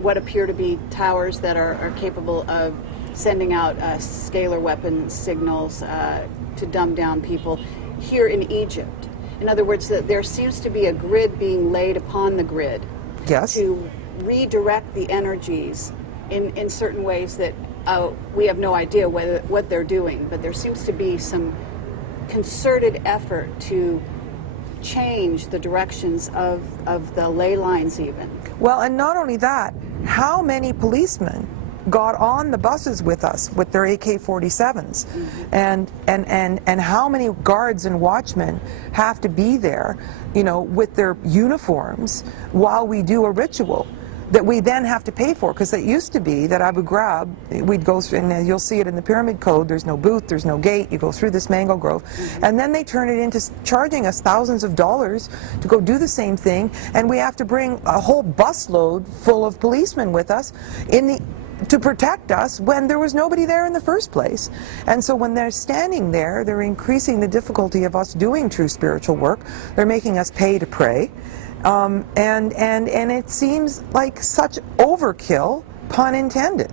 what appear to be towers that are capable of sending out scalar weapon signals to dumb down people here in Egypt. In other words, that there seems to be a grid being laid upon the grid Yes. to redirect the energies in certain ways that we have no idea what they're doing, but there seems to be some concerted effort to change the directions of the ley lines even. Well, and not only that, how many policemen got on the buses with us with their AK-47s, and how many guards and watchmen have to be there, with their uniforms while we do a ritual that we then have to pay for, because it used to be that Abu Ghraib, we'd go through, and you'll see it in the Pyramid Code, there's no booth, there's no gate, you go through this mango grove, and then they turn it into charging us thousands of dollars to go do the same thing, and we have to bring a whole busload full of policemen with us to protect us when there was nobody there in the first place. And so when they're standing there, they're increasing the difficulty of us doing true spiritual work. They're making us pay to pray. And it seems like such overkill, pun intended.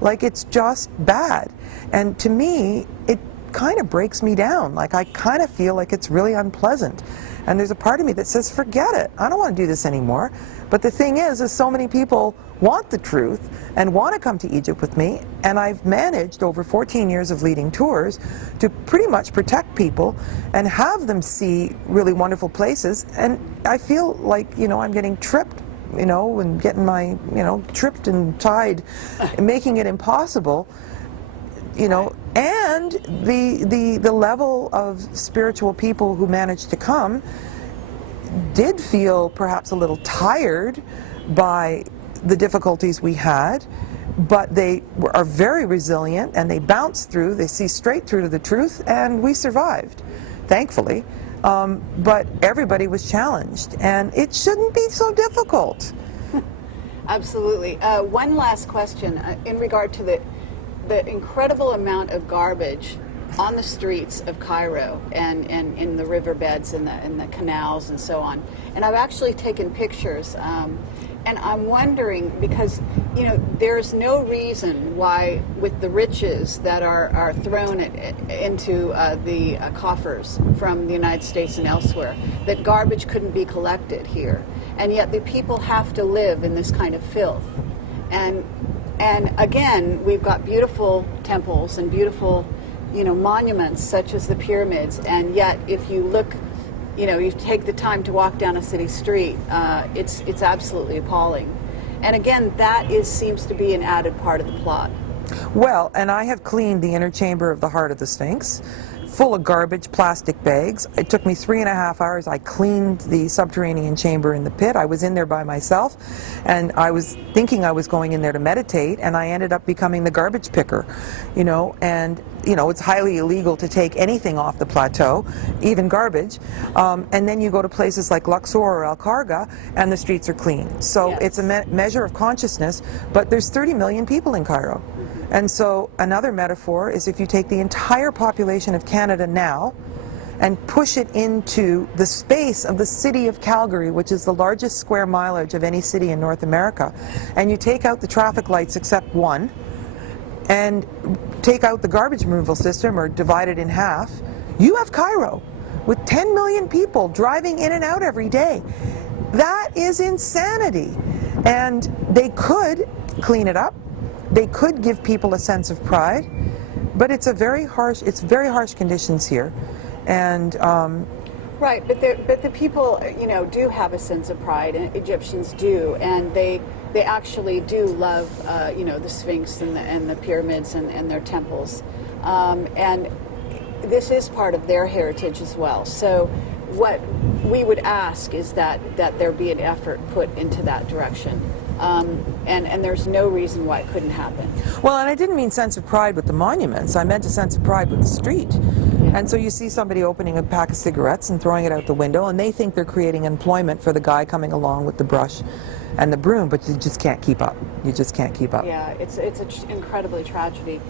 Like, it's just bad. And to me, it kind of breaks me down. Like, I kind of feel like it's really unpleasant. And there's a part of me that says, forget it. I don't want to do this anymore. But the thing is so many people want the truth and want to come to Egypt with me, and I've managed over 14 years of leading tours to pretty much protect people and have them see really wonderful places, and I feel like, I'm getting tripped, and getting my, tripped and tied, making it impossible, and the level of spiritual people who managed to come did feel perhaps a little tired by the difficulties we had, but they are very resilient and they bounce through, they see straight through to the truth, and we survived, thankfully. But everybody was challenged, and it shouldn't be so difficult. Absolutely. One last question in regard to the incredible amount of garbage on the streets of Cairo and in the riverbeds and the canals and so on. And I've actually taken pictures. And I'm wondering, because, there's no reason why, with the riches that are thrown into the coffers from the United States and elsewhere, that garbage couldn't be collected here. And yet the people have to live in this kind of filth. And again, we've got beautiful temples and beautiful, monuments such as the pyramids. And yet, if you look, you take the time to walk down a city street, it's absolutely appalling. And again, that seems to be an added part of the plot. Well, and I have cleaned the inner chamber of the heart of the Sphinx, full of garbage, plastic bags. It took me 3.5 hours. I cleaned the subterranean chamber in the pit. I was in there by myself, and I was thinking I was going in there to meditate, and I ended up becoming the garbage picker, and it's highly illegal to take anything off the plateau, even garbage. And then you go to places like Luxor or Al Kharga, and the streets are clean. So Yes. it's a measure of consciousness, but there's 30 million people in Cairo. And so another metaphor is, if you take the entire population of Canada now and push it into the space of the city of Calgary, which is the largest square mileage of any city in North America, and you take out the traffic lights except one, and take out the garbage removal system or divide it in half, you have Cairo with 10 million people driving in and out every day. That is insanity. And they could clean it up. They could give people a sense of pride, but it's very harsh conditions here. And Right, but the people, do have a sense of pride, and Egyptians do, and they actually do love, the Sphinx and the pyramids and their temples, and this is part of their heritage as well. So, what we would ask is that there be an effort put into that direction. And there's no reason why it couldn't happen. Well, and I didn't mean sense of pride with the monuments. I meant a sense of pride with the street. And so you see somebody opening a pack of cigarettes and throwing it out the window, and they think they're creating employment for the guy coming along with the brush and the broom, but you just can't keep up. You just can't keep up. Yeah, it's incredibly tragedy.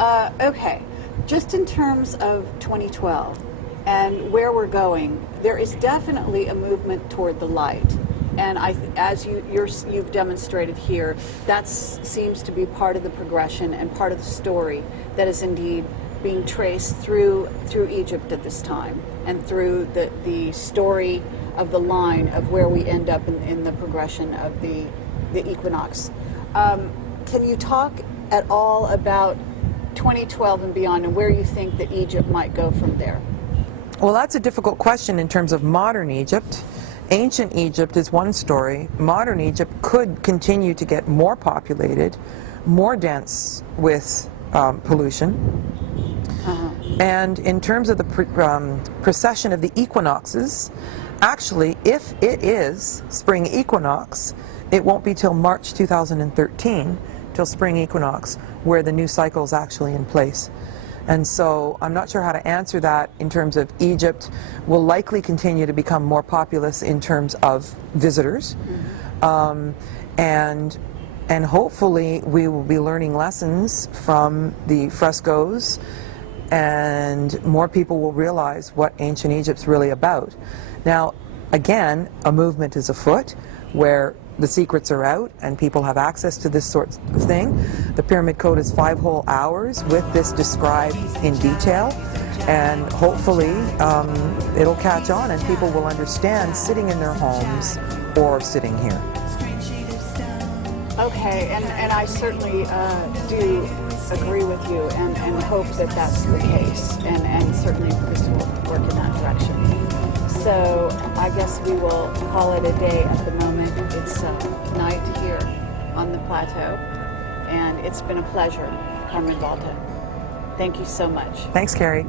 Okay, Just in terms of 2012 and where we're going, there is definitely a movement toward the light. And as you've demonstrated here, that seems to be part of the progression and part of the story that is indeed being traced through Egypt at this time, and through the story of the line of where we end up in the progression of the equinox. Can you talk at all about 2012 and beyond, and where you think that Egypt might go from there? Well, that's a difficult question in terms of modern Egypt. Ancient Egypt is one story. Modern Egypt could continue to get more populated, more dense with pollution. And in terms of the precession of the equinoxes, actually, if it is spring equinox, it won't be till March 2013, till spring equinox, where the new cycle is actually in place. And so I'm not sure how to answer that in terms of Egypt will likely continue to become more populous in terms of visitors. And hopefully we will be learning lessons from the frescoes, and more people will realize what ancient Egypt's really about. Now, again, a movement is afoot where the secrets are out and people have access to this sort of thing. The Pyramid Code is 5 whole hours with this described in detail, and hopefully it'll catch on and people will understand sitting in their homes or sitting here. Okay, and I certainly do agree with you and hope that that's the case, and certainly this will work in that direction. So I guess we will call it a day at the moment. It's night here on the plateau, and it's been a pleasure, Carmen Balta. Thank you so much. Thanks, Carrie.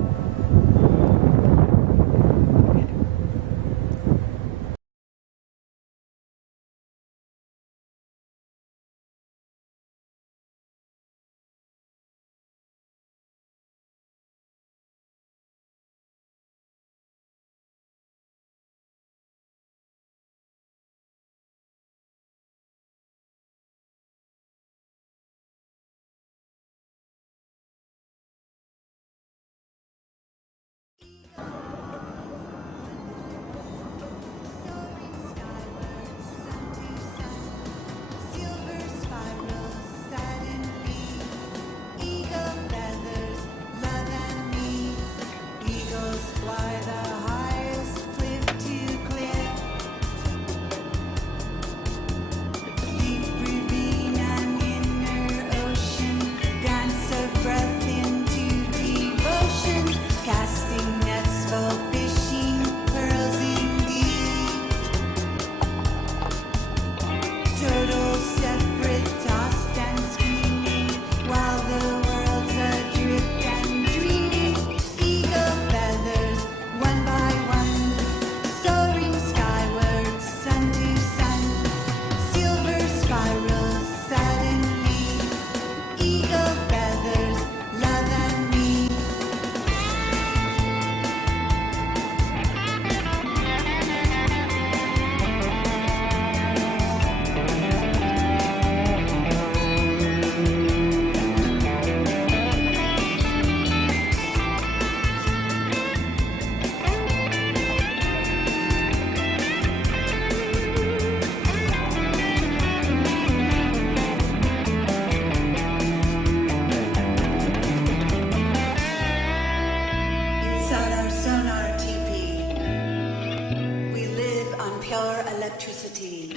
Electricity,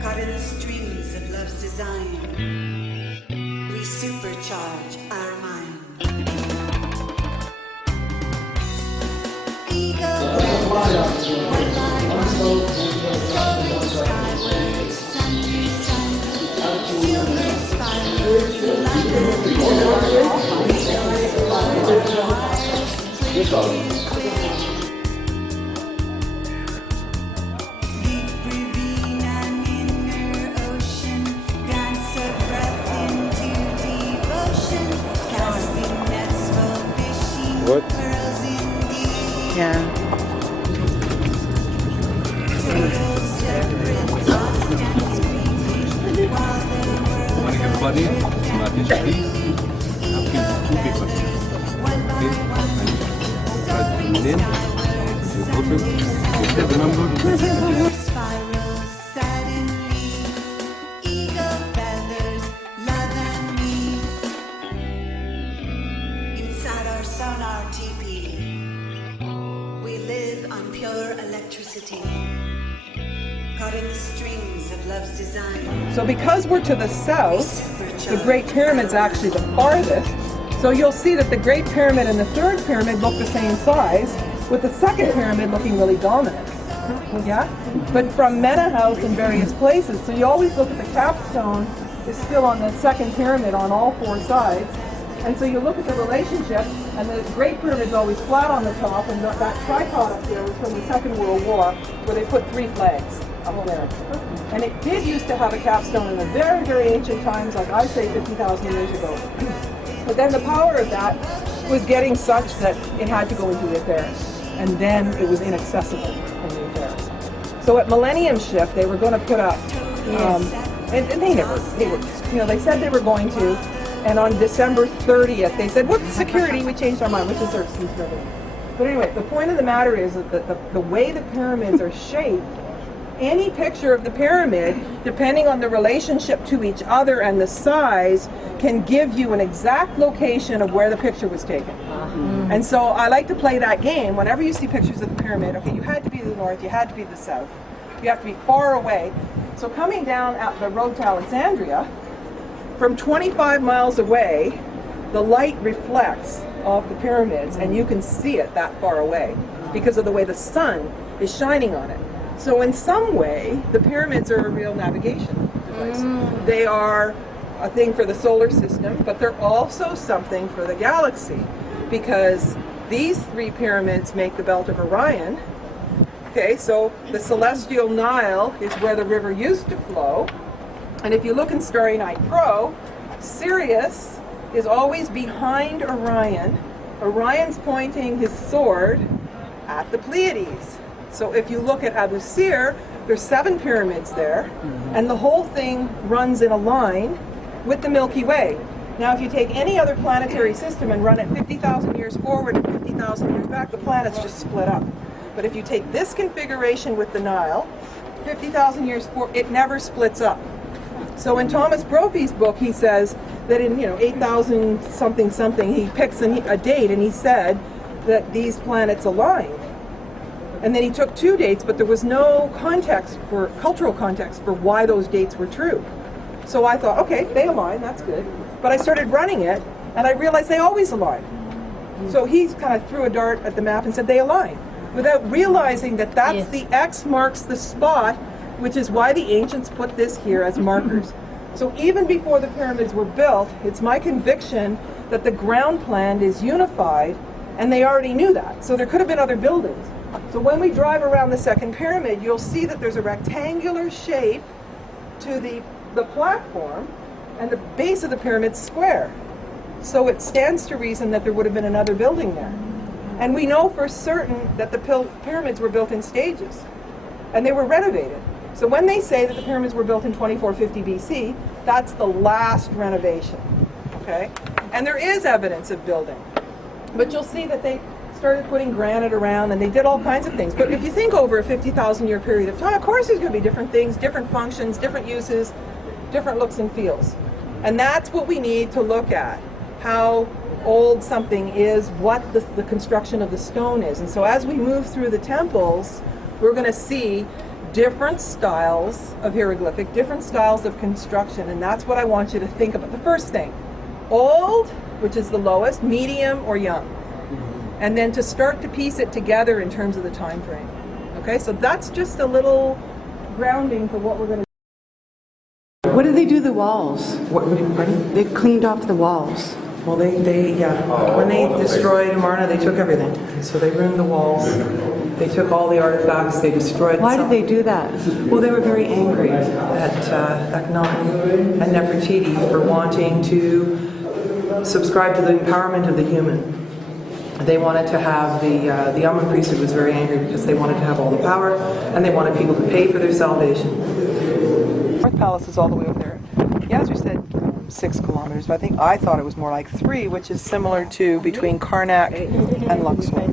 caught in the strings of love's design, we supercharge our mind. Ego, one by one, soaring skyward, sun to sun, silver spirals, What? Yeah. Want to give a buddy? Some piece? I'll give 2 big ones. Spiral suddenly, eagle feathers, love and me. Inside our sonar teepee, we live on pure electricity, caught in the strings of love's design. So because we're to the south, the Great Pyramid's actually the farthest. So you'll see that the Great Pyramid and the Third Pyramid look the same size, with the Second Pyramid looking really dominant. Yeah? But from Mena House in various places, so you always look at the capstone is still on the Second Pyramid on all four sides. And so you look at the relationship, and the Great Pyramid's always flat on the top, and that tripod up there was from the Second World War, where they put three flags up there. And it did used to have a capstone in the very, very ancient times, like I say 50,000 years ago. But then the power of that was getting such that it had to go into the affairs. And then it was inaccessible from the affairs. So at Millennium Shift, they were going to put up, and they said they were going to, and on December 30th, they said, what's security? We changed our mind, which is their excuse for everything. But anyway, the point of the matter is that the way the pyramids are shaped, any picture of the pyramid, depending on the relationship to each other and the size, can give you an exact location of where the picture was taken. And so I like to play that game. Whenever you see pictures of the pyramid, okay, you had to be to the north, you had to be to the south, you have to be far away. So coming down at the road to Alexandria, from 25 miles away, the light reflects off the pyramids, and you can see it that far away because of the way the sun is shining on it. So in some way, the pyramids are a real navigation device. They are a thing for the solar system, but they're also something for the galaxy, because these three pyramids make the belt of Orion. Okay, so the celestial Nile is where the river used to flow. And if you look in Starry Night Pro, Sirius is always behind Orion. Orion's pointing his sword at the Pleiades. So if you look at Abu Sir, there's 7 pyramids there, and the whole thing runs in a line with the Milky Way. Now if you take any other planetary system and run it 50,000 years forward and 50,000 years back, the planets just split up. But if you take this configuration with the Nile, 50,000 years forward, it never splits up. So in Thomas Brophy's book, he says that in 8,000 something something, he picks a date and he said that these planets aligned. And then he took 2 dates, but there was no cultural context for why those dates were true. So I thought, okay, they align, that's good. But I started running it, and I realized they always align. So he kind of threw a dart at the map and said they align, without realizing that that's the X marks the spot, which is why the ancients put this here as markers. So even before the pyramids were built, it's my conviction that the ground plan is unified, and they already knew that. So there could have been other buildings. So when we drive around the second pyramid, you'll see that there's a rectangular shape to the platform, and the base of the pyramid's square. So it stands to reason that there would have been another building there. And we know for certain that the pyramids were built in stages, and they were renovated. So when they say that the pyramids were built in 2450 BC, that's the last renovation, okay? And there is evidence of building. But you'll see that they started putting granite around, and they did all kinds of things. But if you think over a 50,000 year period of time, of course there's going to be different things, different functions, different uses, different looks and feels. And that's what we need to look at, how old something is, what the construction of the stone is. And so as we move through the temples, we're going to see different styles of hieroglyphic, different styles of construction, and that's what I want you to think about. The first thing, old, which is the lowest, medium, or young. And then to start to piece it together in terms of the time frame. Okay, so that's just a little grounding for what we're going to do. What did they do to the walls? Pardon? They cleaned off the walls. Well, when they destroyed Amarna, they took everything. So they ruined the walls. They took all the artifacts. They destroyed. Why did they do that? Well, they were very angry at Akhenaten and Nefertiti for wanting to subscribe to the empowerment of the human. They wanted to have the Amun priesthood was very angry because they wanted to have all the power, and they wanted people to pay for their salvation. North Palace is all the way over there. Yazri said, 6 kilometers, but I thought it was more like 3, which is similar to between Karnak and Luxor,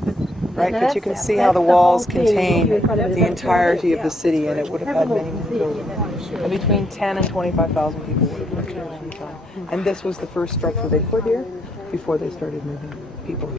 right? But you can see how the walls contain the entirety of the city, and it would have had many more buildings. And between 10 and 25,000 people would have lived here at one time. And this was the first structure they put here before they started moving people.